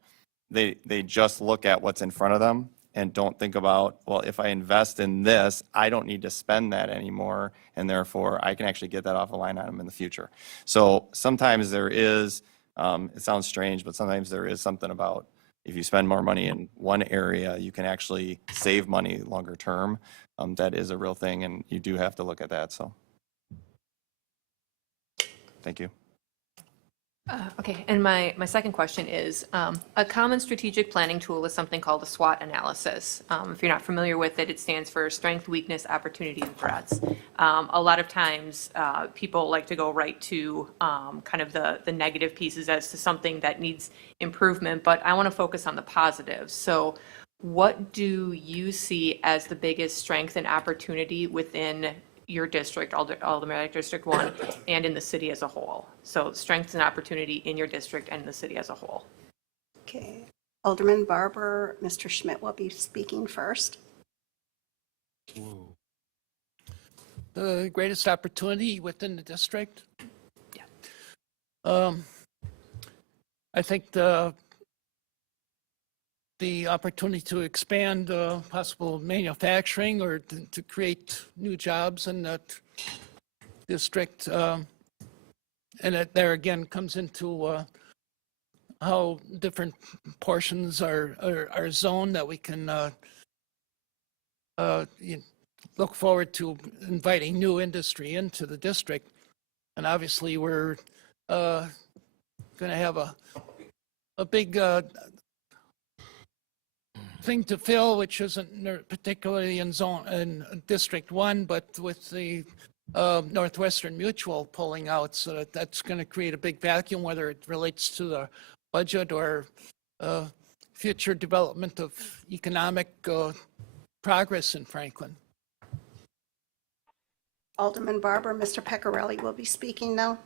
they just look at what's in front of them and don't think about, well, if I invest in this, I don't need to spend that anymore, and therefore I can actually get that off a line item in the future. So sometimes there is, it sounds strange, but sometimes there is something about if you spend more money in one area, you can actually save money longer term. That is a real thing, and you do have to look at that, so. Thank you. Okay, and my second question is, a common strategic planning tool is something called a SWOT analysis. If you're not familiar with it, it stands for strength, weakness, opportunity, and threats. A lot of times, people like to go right to kind of the negative pieces as to something that needs improvement, but I want to focus on the positives. So what do you see as the biggest strength and opportunity within your district, Aldermanic District 1, and in the city as a whole? So strengths and opportunity in your district and the city as a whole. Okay. Alderman Barber, Mr. Schmidt will be speaking first. The greatest opportunity within the district? Yeah. I think the opportunity to expand possible manufacturing or to create new jobs in that district. And that there again comes into how different portions are zoned, that we can look forward to inviting new industry into the district. And obviously, we're going to have a big thing to fill, which isn't particularly in District 1, but with the Northwestern Mutual pulling out, so that's going to create a big vacuum, whether it relates to the budget or future development of economic progress in Franklin. Alderman Barber, Mr. Pecorelli will be speaking now.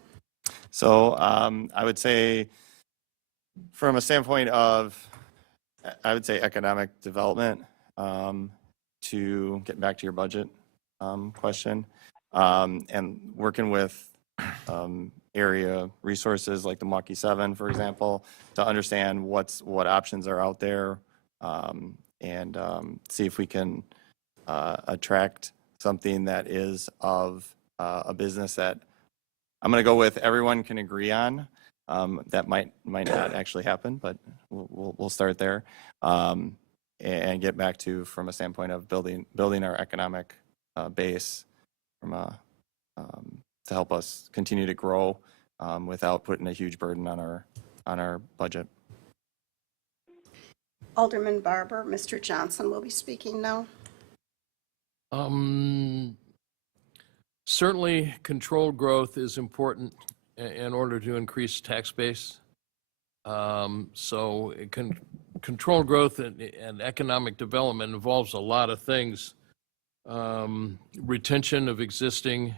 So I would say from a standpoint of, I would say economic development, to get back to your budget question, and working with area resources like the Milwaukee 7, for example, to understand what options are out there, and see if we can attract something that is of a business that I'm going to go with everyone can agree on. That might not actually happen, but we'll start there, and get back to from a standpoint of building our economic base from to help us continue to grow without putting a huge burden on our budget. Alderman Barber, Mr. Johnson will be speaking now. Certainly, controlled growth is important in order to increase tax base. So controlled growth and economic development involves a lot of things. Retention of existing,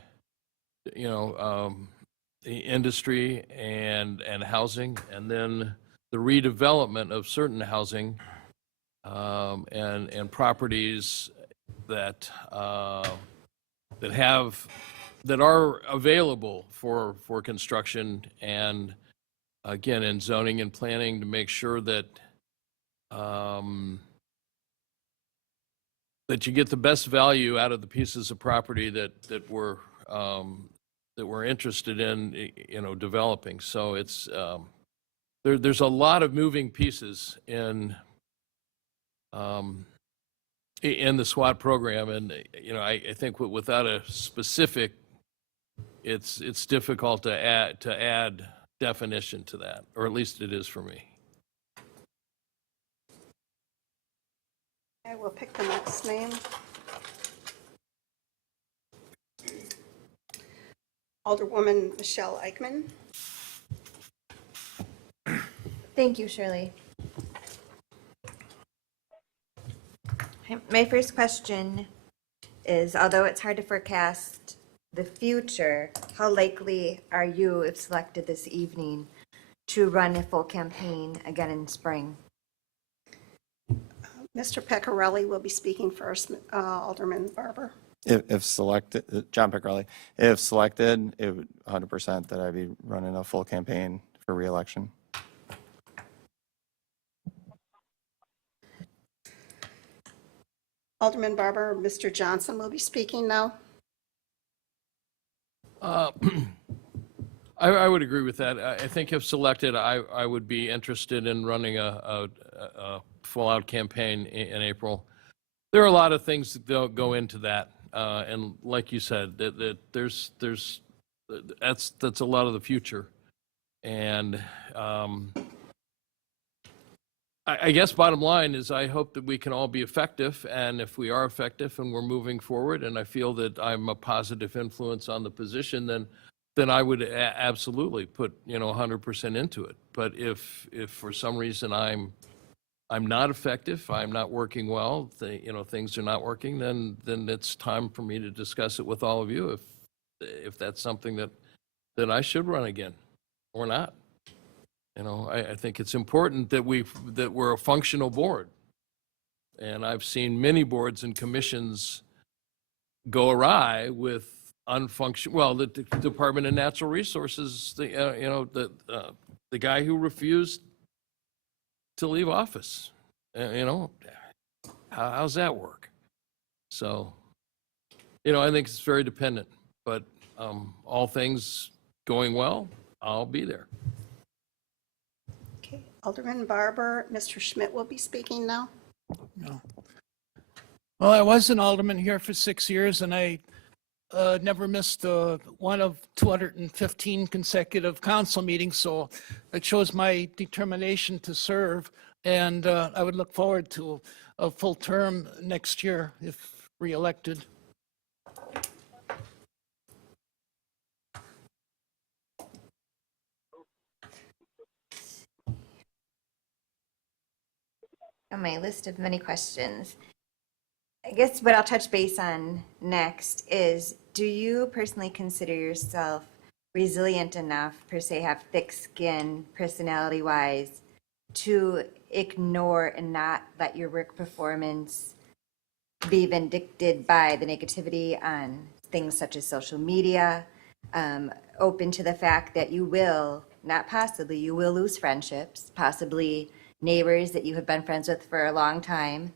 industry and housing, and then the redevelopment of certain housing and properties that are available for construction, and again in zoning and planning to make sure that that you get the best value out of the pieces of property that we're interested in, developing. So it's there's a lot of moving pieces in the SWOT program, and I think without a specific, it's difficult to add definition to that, or at least it is for me. I will pick the next name. Alderwoman Michelle Eichmann. Thank you, Shirley. Okay, my first question is, although it's hard to forecast the future, how likely are you, if selected this evening, to run a full campaign again in spring? Mr. Pecorelli will be speaking first, Alderman Barber. If selected, John Piccarelli, if selected, it would 100% that I'd be running a full campaign for reelection. Alderman Barber, Mr. Johnson will be speaking now. I would agree with that. I think if selected, I would be interested in running a full-out campaign in April. There are a lot of things that go into that, and like you said, that that's a lot of the future, and I guess bottom line is I hope that we can all be effective, and if we are effective and we're moving forward, and I feel that I'm a positive influence on the position, then I would absolutely put 100% into it. But if for some reason I'm not effective, I'm not working well, things are not working, then it's time for me to discuss it with all of you if that's something that I should run again or not. I think it's important that we're a functional board. And I've seen many boards and commissions go awry with the Department of Natural Resources, the guy who refused to leave office. How's that work? So, I think it's very dependent, but all things going well, I'll be there. Okay, Alderman Barber, Mr. Schmidt will be speaking now. Well, I was an alderman here for 6 years, and I never missed one of 215 consecutive council meetings, so it shows my determination to serve, and I would look forward to a full term next year if reelected. On my list of many questions, I guess what I'll touch base on next is, do you personally consider yourself resilient enough, per se, have thick skin, personality-wise, to ignore and not let your work performance be vindicted by the negativity on things such as social media, open to the fact that you will, not possibly, you will lose friendships, possibly neighbors that you have been friends with for a long time.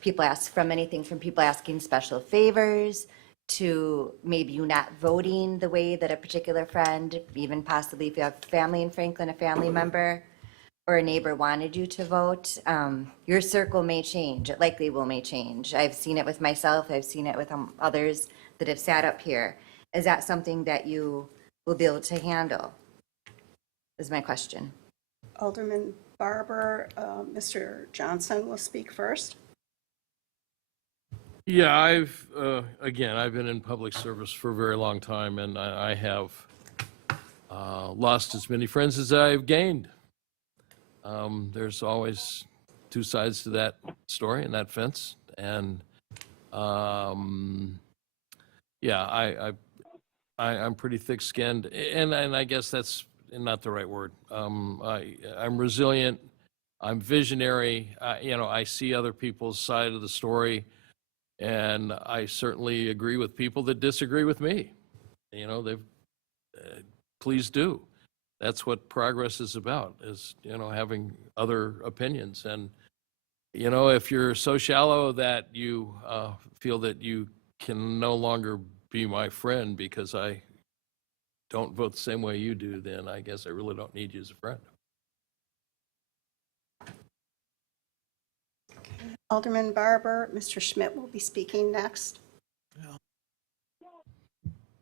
People ask from anything from people asking special favors to maybe you not voting the way that a particular friend, even possibly if you have family in Franklin, a family member or a neighbor wanted you to vote. Your circle may change. It likely may change. I've seen it with myself. I've seen it with others that have sat up here. Is that something that you will be able to handle? Is my question. Alderman Barber, Mr. Johnson will speak first. Yeah, I've been in public service for a very long time, and I have lost as many friends as I've gained. There's always two sides to that story and that fence, and I'm pretty thick-skinned, and I guess that's not the right word. I'm resilient. I'm visionary. I see other people's side of the story. And I certainly agree with people that disagree with me. Please do. That's what progress is about, is, having other opinions. And, if you're so shallow that you feel that you can no longer be my friend because I don't vote the same way you do, then I guess I really don't need you as a friend. Alderman Barber, Mr. Schmidt will be speaking next.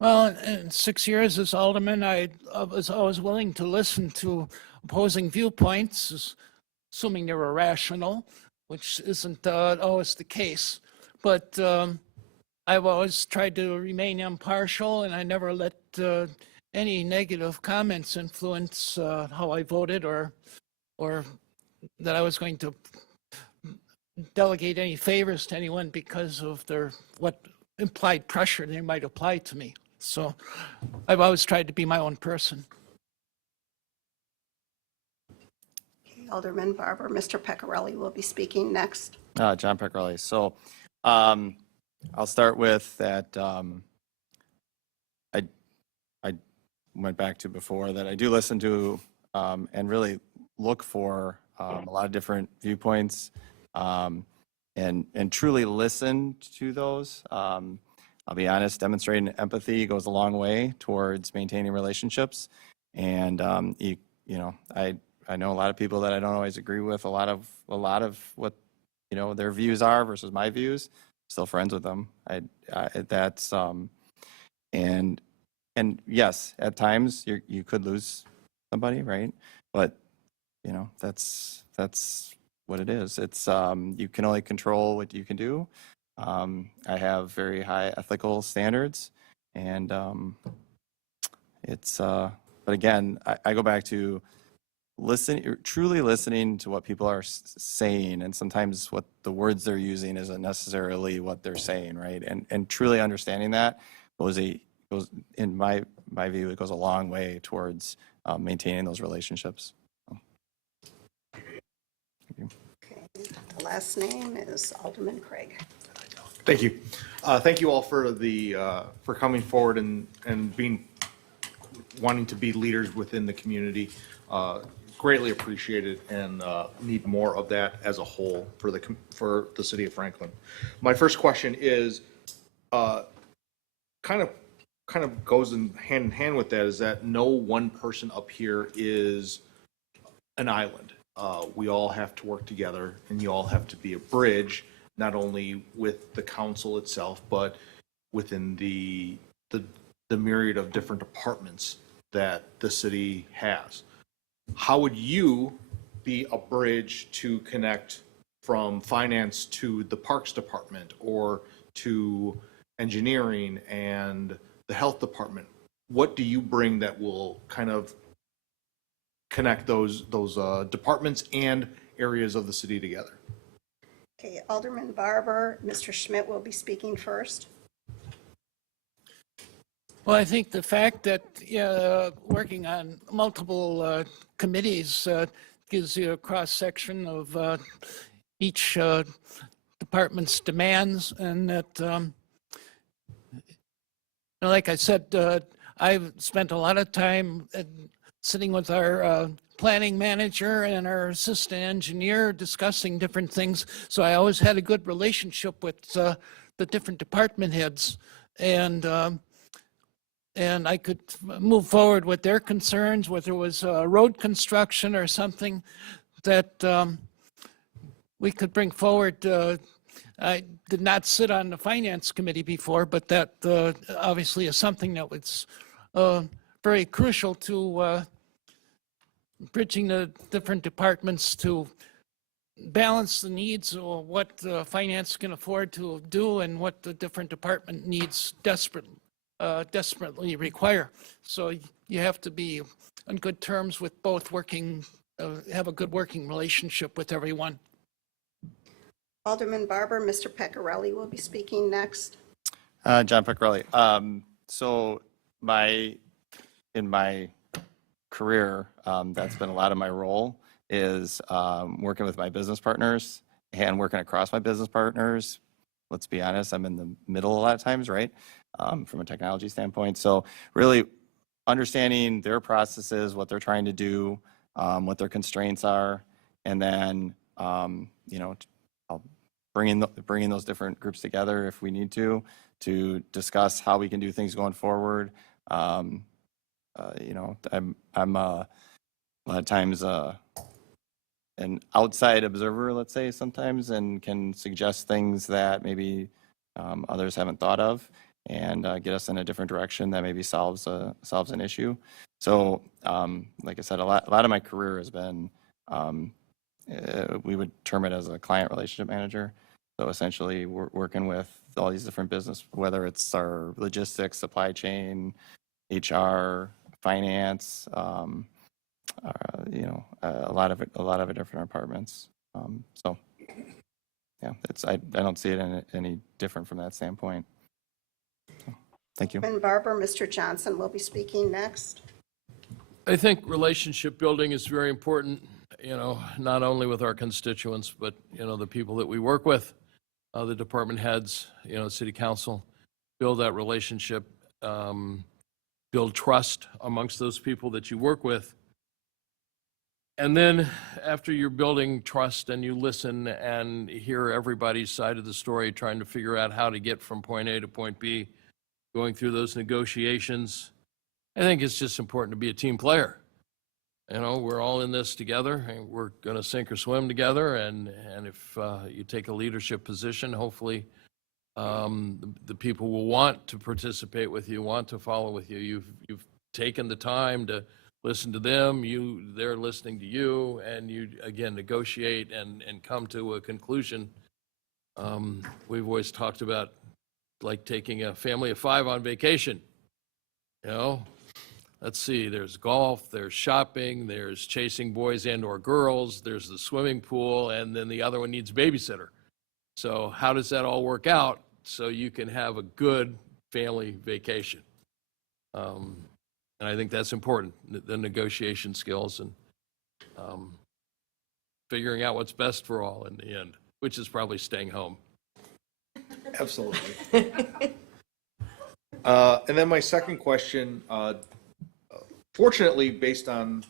Well, in 6 years as alderman, I was always willing to listen to opposing viewpoints, assuming they were rational, which isn't always the case. But I've always tried to remain impartial, and I never let any negative comments influence how I voted or that I was going to delegate any favors to anyone because of what implied pressure they might apply to me. So I've always tried to be my own person. Alderman Barber, Mr. Pecorelli will be speaking next. John Pecorelli. So I'll start with that. I went back to before that I do listen to and really look for a lot of different viewpoints and truly listen to those. I'll be honest, demonstrating empathy goes a long way towards maintaining relationships. And I know a lot of people that I don't always agree with a lot of what their views are versus my views. Still friends with them. And yes, at times you could lose somebody, right? But that's what it is. It's you can only control what you can do. I have very high ethical standards, and but again, I go back to truly listening to what people are saying, and sometimes what the words they're using isn't necessarily what they're saying, right? And truly understanding that goes in my view, it goes a long way towards maintaining those relationships. Okay, the last name is Alderman Craig. Thank you. Thank you all for for coming forward and wanting to be leaders within the community. Greatly appreciated and need more of that as a whole for the city of Franklin. My first question is kind of goes hand in hand with that, is that no one person up here is an island. We all have to work together, and you all have to be a bridge, not only with the council itself, but within the myriad of different departments that the city has. How would you be a bridge to connect from finance to the parks department or to engineering and the health department? What do you bring that will kind of connect those departments and areas of the city together? Okay, Alderman Barber, Mr. Schmidt will be speaking first. Well, I think the fact that working on multiple committees gives you a cross-section of each department's demands, and that, like I said, I've spent a lot of time sitting with our planning manager and our assistant engineer discussing different things, so I always had a good relationship with the different department heads, and I could move forward with their concerns, whether it was road construction or something that we could bring forward. I did not sit on the finance committee before, but that obviously is something that was very crucial to bridging the different departments to balance the needs of what finance can afford to do and what the different department needs desperately require. So you have to be on good terms with both, have a good working relationship with everyone. Alderman Barber, Mr. Pecorelli will be speaking next. John Pecorelli. So in my career, that's been a lot of my role is working with my business partners and working across my business partners. Let's be honest, I'm in the middle a lot of times, right? From a technology standpoint. So really understanding their processes, what they're trying to do, what their constraints are, and then, I'll bring in those different groups together if we need to discuss how we can do things going forward. I'm a lot of times an outside observer, let's say, sometimes, and can suggest things that maybe others haven't thought of, and get us in a different direction that maybe solves an issue. So, like I said, a lot of my career has been we would term it as a client relationship manager. So essentially, we're working with all these different business, whether it's our logistics, supply chain, HR, finance, a lot of it different departments. So, yeah, I don't see it any different from that standpoint. So, thank you. And Barber, Mr. Johnson will be speaking next. I think relationship building is very important, not only with our constituents, but, the people that we work with, the department heads, city council, build that relationship, build trust amongst those people that you work with. And then after you're building trust and you listen and hear everybody's side of the story, trying to figure out how to get from point A to point B, going through those negotiations, I think it's just important to be a team player. We're all in this together, and we're going to sink or swim together. And if you take a leadership position, hopefully the people will want to participate with you, want to follow with you. You've taken the time to listen to them. They're listening to you, and you again negotiate and come to a conclusion. We've always talked about like taking a family of 5 on vacation. Let's see, there's golf, there's shopping, there's chasing boys and or girls, there's the swimming pool, and then the other one needs a babysitter. So how does that all work out so you can have a good family vacation? And I think that's important, the negotiation skills and figuring out what's best for all in the end, which is probably staying home. Absolutely. And then my second question, fortunately, based on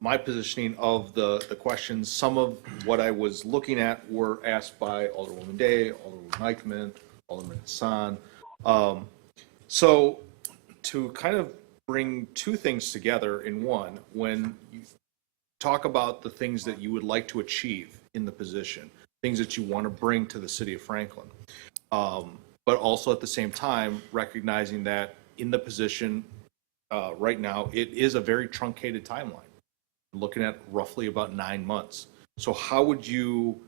my positioning of the questions, some of what I was looking at were asked by Alderwoman Day, Alderwoman Eichman, Alderman Hassan. So to kind of bring two things together in one, when you talk about the things that you would like to achieve in the position, things that you want to bring to the city of Franklin, but also at the same time recognizing that in the position right now, it is a very truncated timeline, looking at roughly about 9 months. So how would you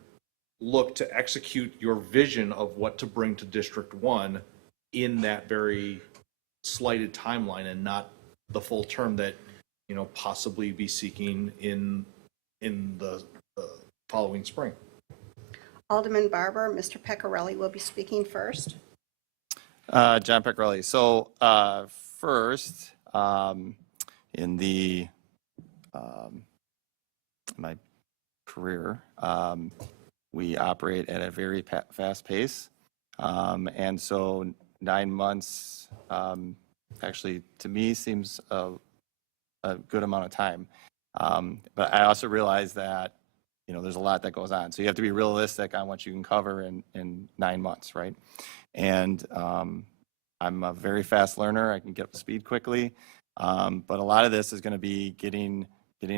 look to execute your vision of what to bring to District 1 in that very slighted timeline and not the full term that, possibly be seeking in the following spring? Alderman Barber, Mr. Pecorelli will be speaking first. John Pecorelli. So first, in the my career, we operate at a very fast pace, and so 9 months actually to me seems a good amount of time. But I also realize that there's a lot that goes on, so you have to be realistic on what you can cover in 9 months, right? And I'm a very fast learner. I can get up to speed quickly. But a lot of this is going to be getting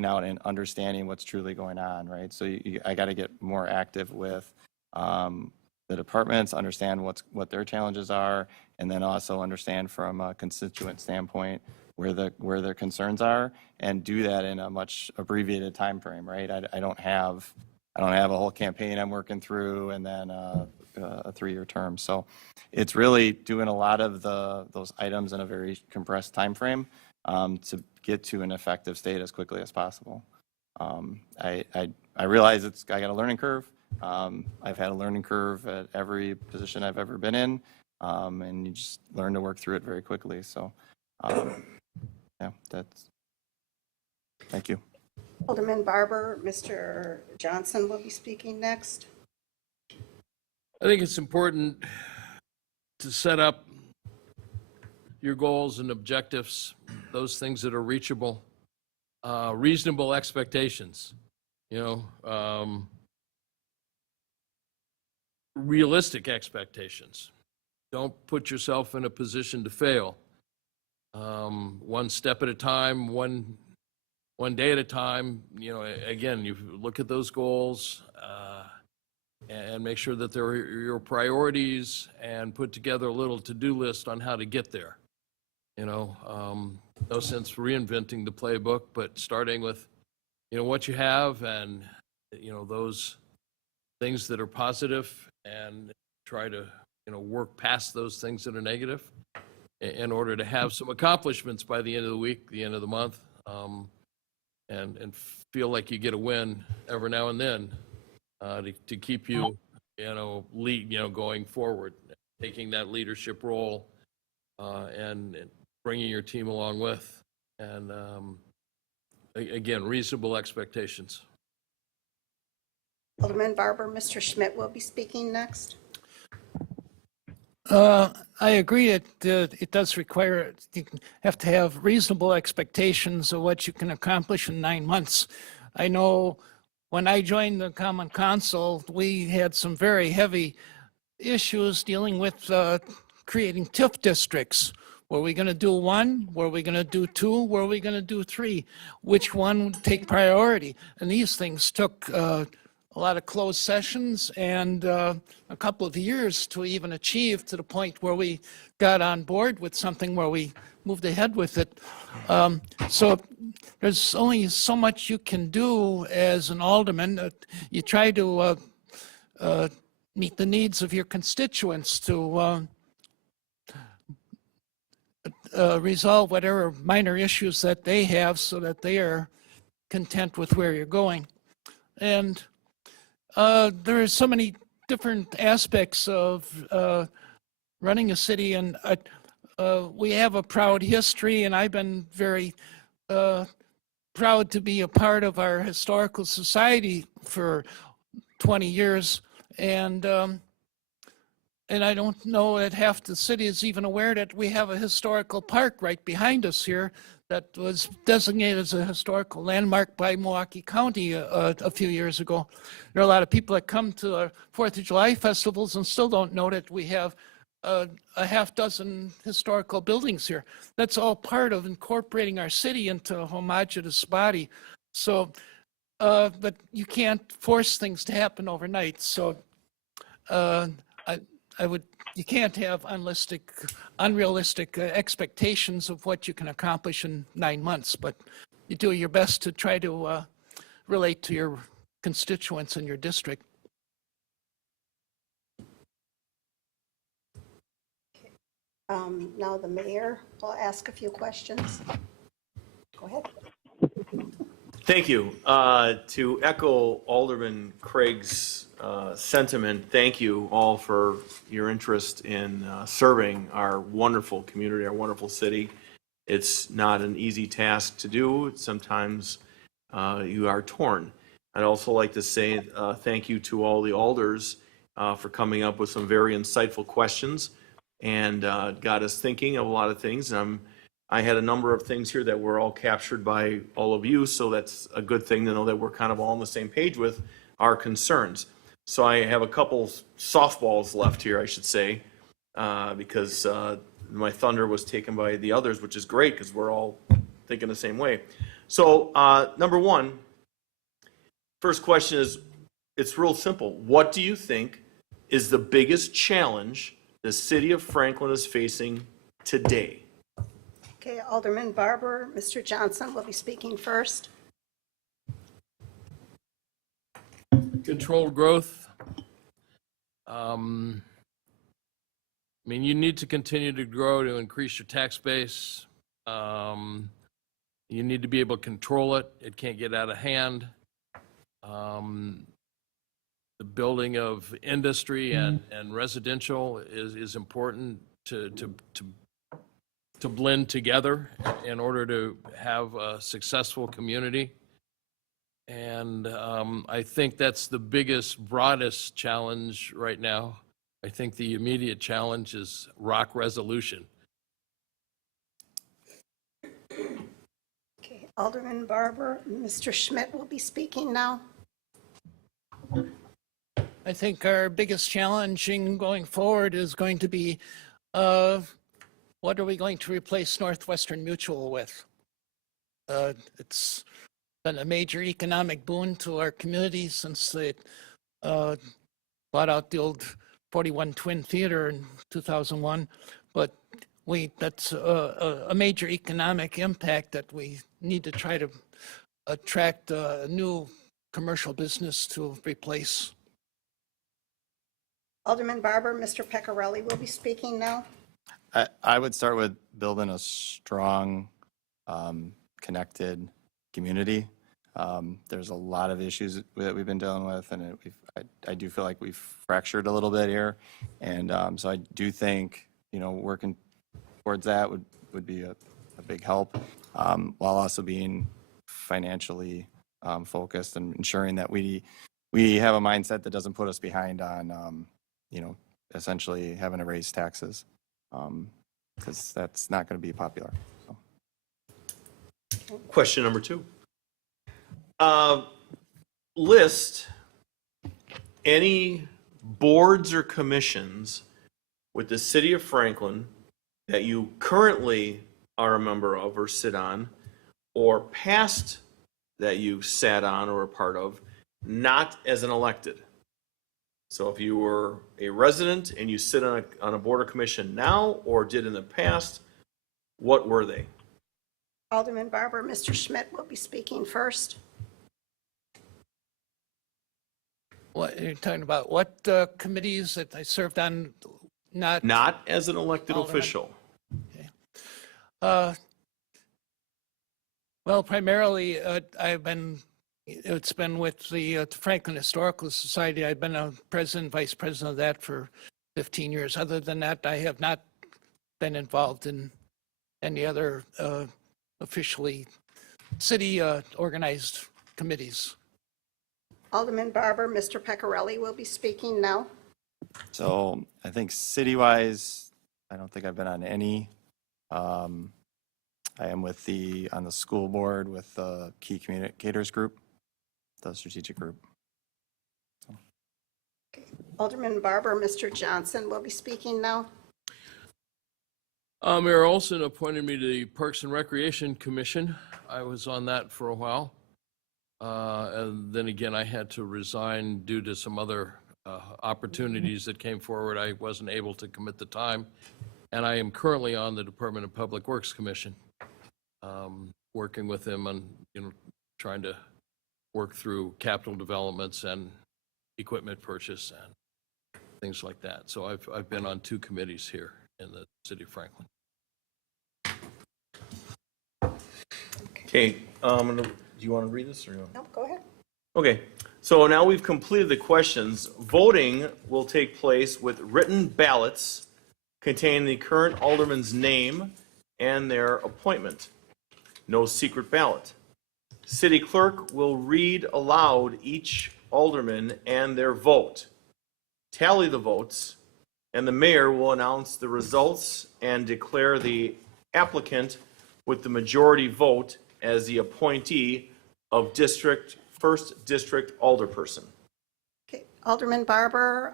out and understanding what's truly going on, right? So I got to get more active with the departments, understand what their challenges are, and then also understand from a constituent standpoint where their concerns are, and do that in a much abbreviated time frame, right? I don't have a whole campaign I'm working through and then a 3-year term. So it's really doing a lot of those items in a very compressed time frame to get to an effective state as quickly as possible. I realize I got a learning curve. I've had a learning curve at every position I've ever been in, and you just learn to work through it very quickly. So, yeah, thank you. Alderman Barber, Mr. Johnson will be speaking next. I think it's important to set up your goals and objectives, those things that are reachable, reasonable expectations, realistic expectations. Don't put yourself in a position to fail. One step at a time, one day at a time. Again, you look at those goals and make sure that they're your priorities, and put together a little to-do list on how to get there. No sense reinventing the playbook, but starting with, what you have and those things that are positive and try to, work past those things that are negative in order to have some accomplishments by the end of the week, the end of the month, and feel like you get a win every now and then to keep you, going forward, taking that leadership role and bringing your team along with. And again, reasonable expectations. Alderman Barber, Mr. Schmidt will be speaking next. I agree. It does require, you have to have reasonable expectations of what you can accomplish in 9 months. I know when I joined the Common Council, we had some very heavy issues dealing with creating TIF districts. Were we going to do one? Were we going to do two? Were we going to do three? Which one would take priority? And these things took a lot of closed sessions and a couple of years to even achieve to the point where we got on board with something where we moved ahead with it. So there's only so much you can do as an alderman. You try to meet the needs of your constituents to resolve whatever minor issues that they have so that they are content with where you're going. And there are so many different aspects of running a city, and we have a proud history, and I've been very proud to be a part of our historical society for 20 years. And I don't know that half the city is even aware that we have a historical park right behind us here that was designated as a historical landmark by Milwaukee County a few years ago. There are a lot of people that come to our 4th of July festivals and still don't know that we have a half dozen historical buildings here. That's all part of incorporating our city into a homogeneous body. So, but you can't force things to happen overnight. So you can't have unrealistic expectations of what you can accomplish in 9 months, but you do your best to try to relate to your constituents in your district. Now the mayor will ask a few questions. Go ahead. Thank you. To echo Alderman Craig's sentiment, thank you all for your interest in serving our wonderful community, our wonderful city. It's not an easy task to do. Sometimes you are torn. I'd also like to say thank you to all the alders for coming up with some very insightful questions and got us thinking of a lot of things. I had a number of things here that were all captured by all of you, so that's a good thing to know that we're kind of all on the same page with our concerns. So I have a couple softballs left here, I should say, because my thunder was taken by the others, which is great because we're all thinking the same way. So number one, first question is, it's real simple. What do you think is the biggest challenge the city of Franklin is facing today? Okay, Alderman Barber, Mr. Johnson will be speaking first. Controlled growth. You need to continue to grow to increase your tax base. You need to be able to control it. It can't get out of hand. The building of industry and residential is important to blend together in order to have a successful community. And I think that's the biggest, broadest challenge right now. I think the immediate challenge is ROC resolution. Okay, Alderman Barber, Mr. Schmidt will be speaking now. I think our biggest challenge in going forward is going to be what are we going to replace Northwestern Mutual with? It's been a major economic boon to our community since they bought out the old 41 Twin Theater in 2001. But that's a major economic impact that we need to try to attract new commercial business to replace. Alderman Barber, Mr. Pecorelli will be speaking now. I would start with building a strong, connected community. There's a lot of issues that we've been dealing with, and I do feel like we've fractured a little bit here. And so I do think, working towards that would be a big help, while also being financially focused and ensuring that we have a mindset that doesn't put us behind on, essentially having to raise taxes, because that's not going to be popular. So. Question number 2. List any boards or commissions with the city of Franklin that you currently are a member of or sit on, or past that you sat on or a part of, not as an elected. So if you were a resident and you sit on a board or commission now or did in the past, what were they? Alderman Barber, Mr. Schmidt will be speaking first. What you're talking about? What committees that I served on? Not as an elected Alderman. official. Well, primarily, it's been with the Franklin Historical Society. I've been a president, vice president of that for 15 years. Other than that, I have not been involved in any other officially city organized committees. Alderman Barber, Mr. Pecorelli will be speaking now. So I think city-wise, I don't think I've been on any. I am on the school board with the Key Communicators Group, the strategic group. Alderman Barber, Mr. Johnson will be speaking now. Mayor Olson appointed me to the Parks and Recreation Commission. I was on that for a while. And then again, I had to resign due to some other opportunities that came forward. I wasn't able to commit the time. And I am currently on the Department of Public Works Commission, working with them on, trying to work through capital developments and equipment purchase and things like that. So I've been on 2 committees here in the city of Franklin. Okay, do you want to read this or no? No, go ahead. Okay, so now we've completed the questions. Voting will take place with written ballots containing the current alderman's name and their appointment. No secret ballot. City clerk will read aloud each alderman and their vote, tally the votes, and the mayor will announce the results and declare the applicant with the majority vote as the appointee of first district alderperson. Okay, Alderman Barber,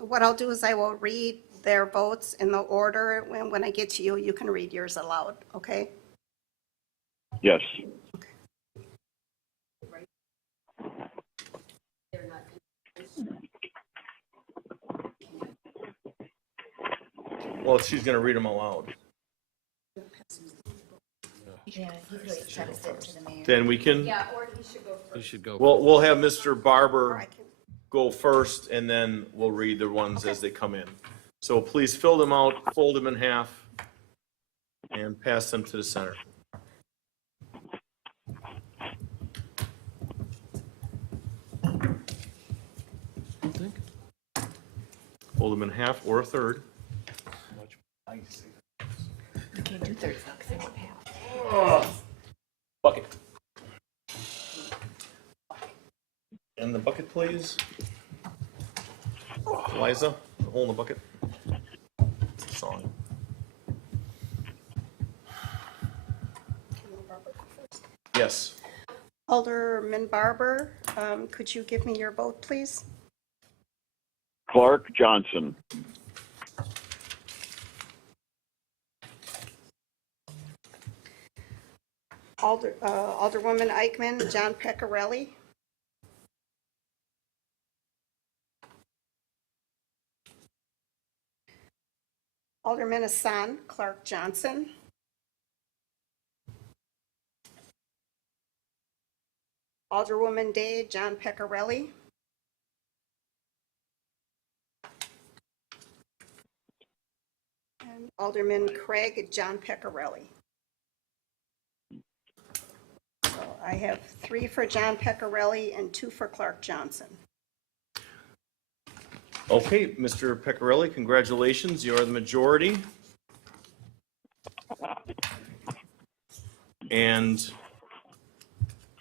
what I'll do is I will read their votes in the order. When I get to you, you can read yours aloud, okay? Yes. Well, she's going to read them aloud. Yeah, you could always try to send it to the mayor. Then we can, You should go. we'll have Mr. Or Barber I can, go first, and then we'll read the ones as they come in. So please fill them out, fold them in half, and pass them to the center. Fold them in half or a third. You can't do 30 because they won't have. Bucket. And the bucket, please. Liza, the hole in the bucket. Song. Yes. Alderman Barber, could you give me your vote, please? Clark Johnson. Alderwoman Eichman, John Pecorelli. Alderman Hassan, Clark Johnson. Alderwoman Day, John Pecorelli. And Alderman Craig, John Pecorelli. So I have 3 for John Pecorelli and 2 for Clark Johnson. Okay, Mr. Pecorelli, congratulations, you're the majority. And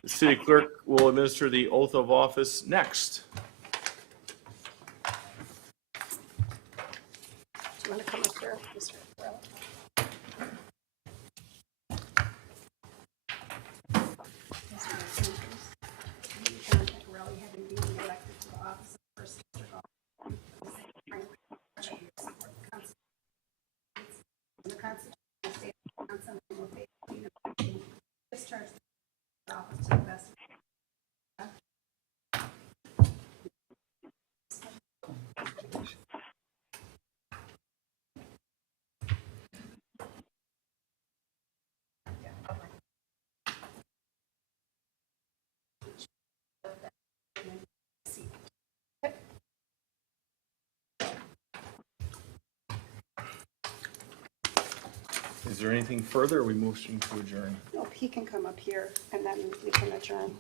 the city clerk will administer the oath of office next. Do you want to come up here, Mr. Pecorelli? John Pecorelli, having been elected to the office of first district officer. The Constitution of the State of Wisconsin and will faithfully discharge the office to the best of Is there anything further, or are we motion to adjourn? Nope, he can come up here and then we can adjourn.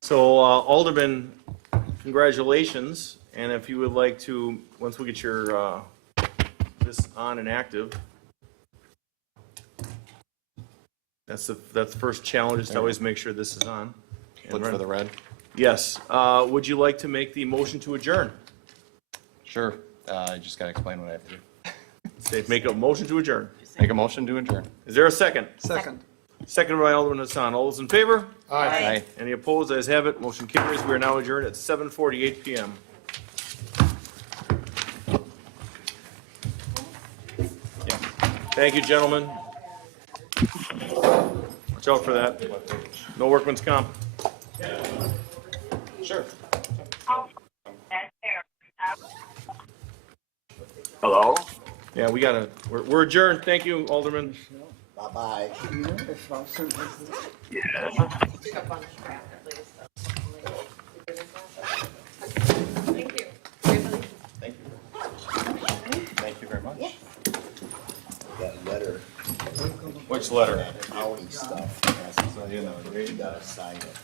So Alderman, congratulations, and if you would like to, once we get your, this on and active, that's the first challenge, is to always make sure this is on. and Look for run. the red. Yes, would you like to make the motion to adjourn? Sure. I just got to explain what I have to do. Say, make a motion to adjourn. Make a motion to adjourn. Is there a second? Second. Second by Alderman Hassan. All those in favor? Aye. Any opposed? Ayes have it. Motion carries. We are now adjourned at 7:48 PM. Yeah. Thank you, gentlemen. Watch out for that. No workman's comp. Sure. Hello? Yeah, we're adjourned. Thank you, Alderman. Bye-bye. If Robson is- Thank you very much. That letter, Which letter? that county stuff, that's, you gotta sign it.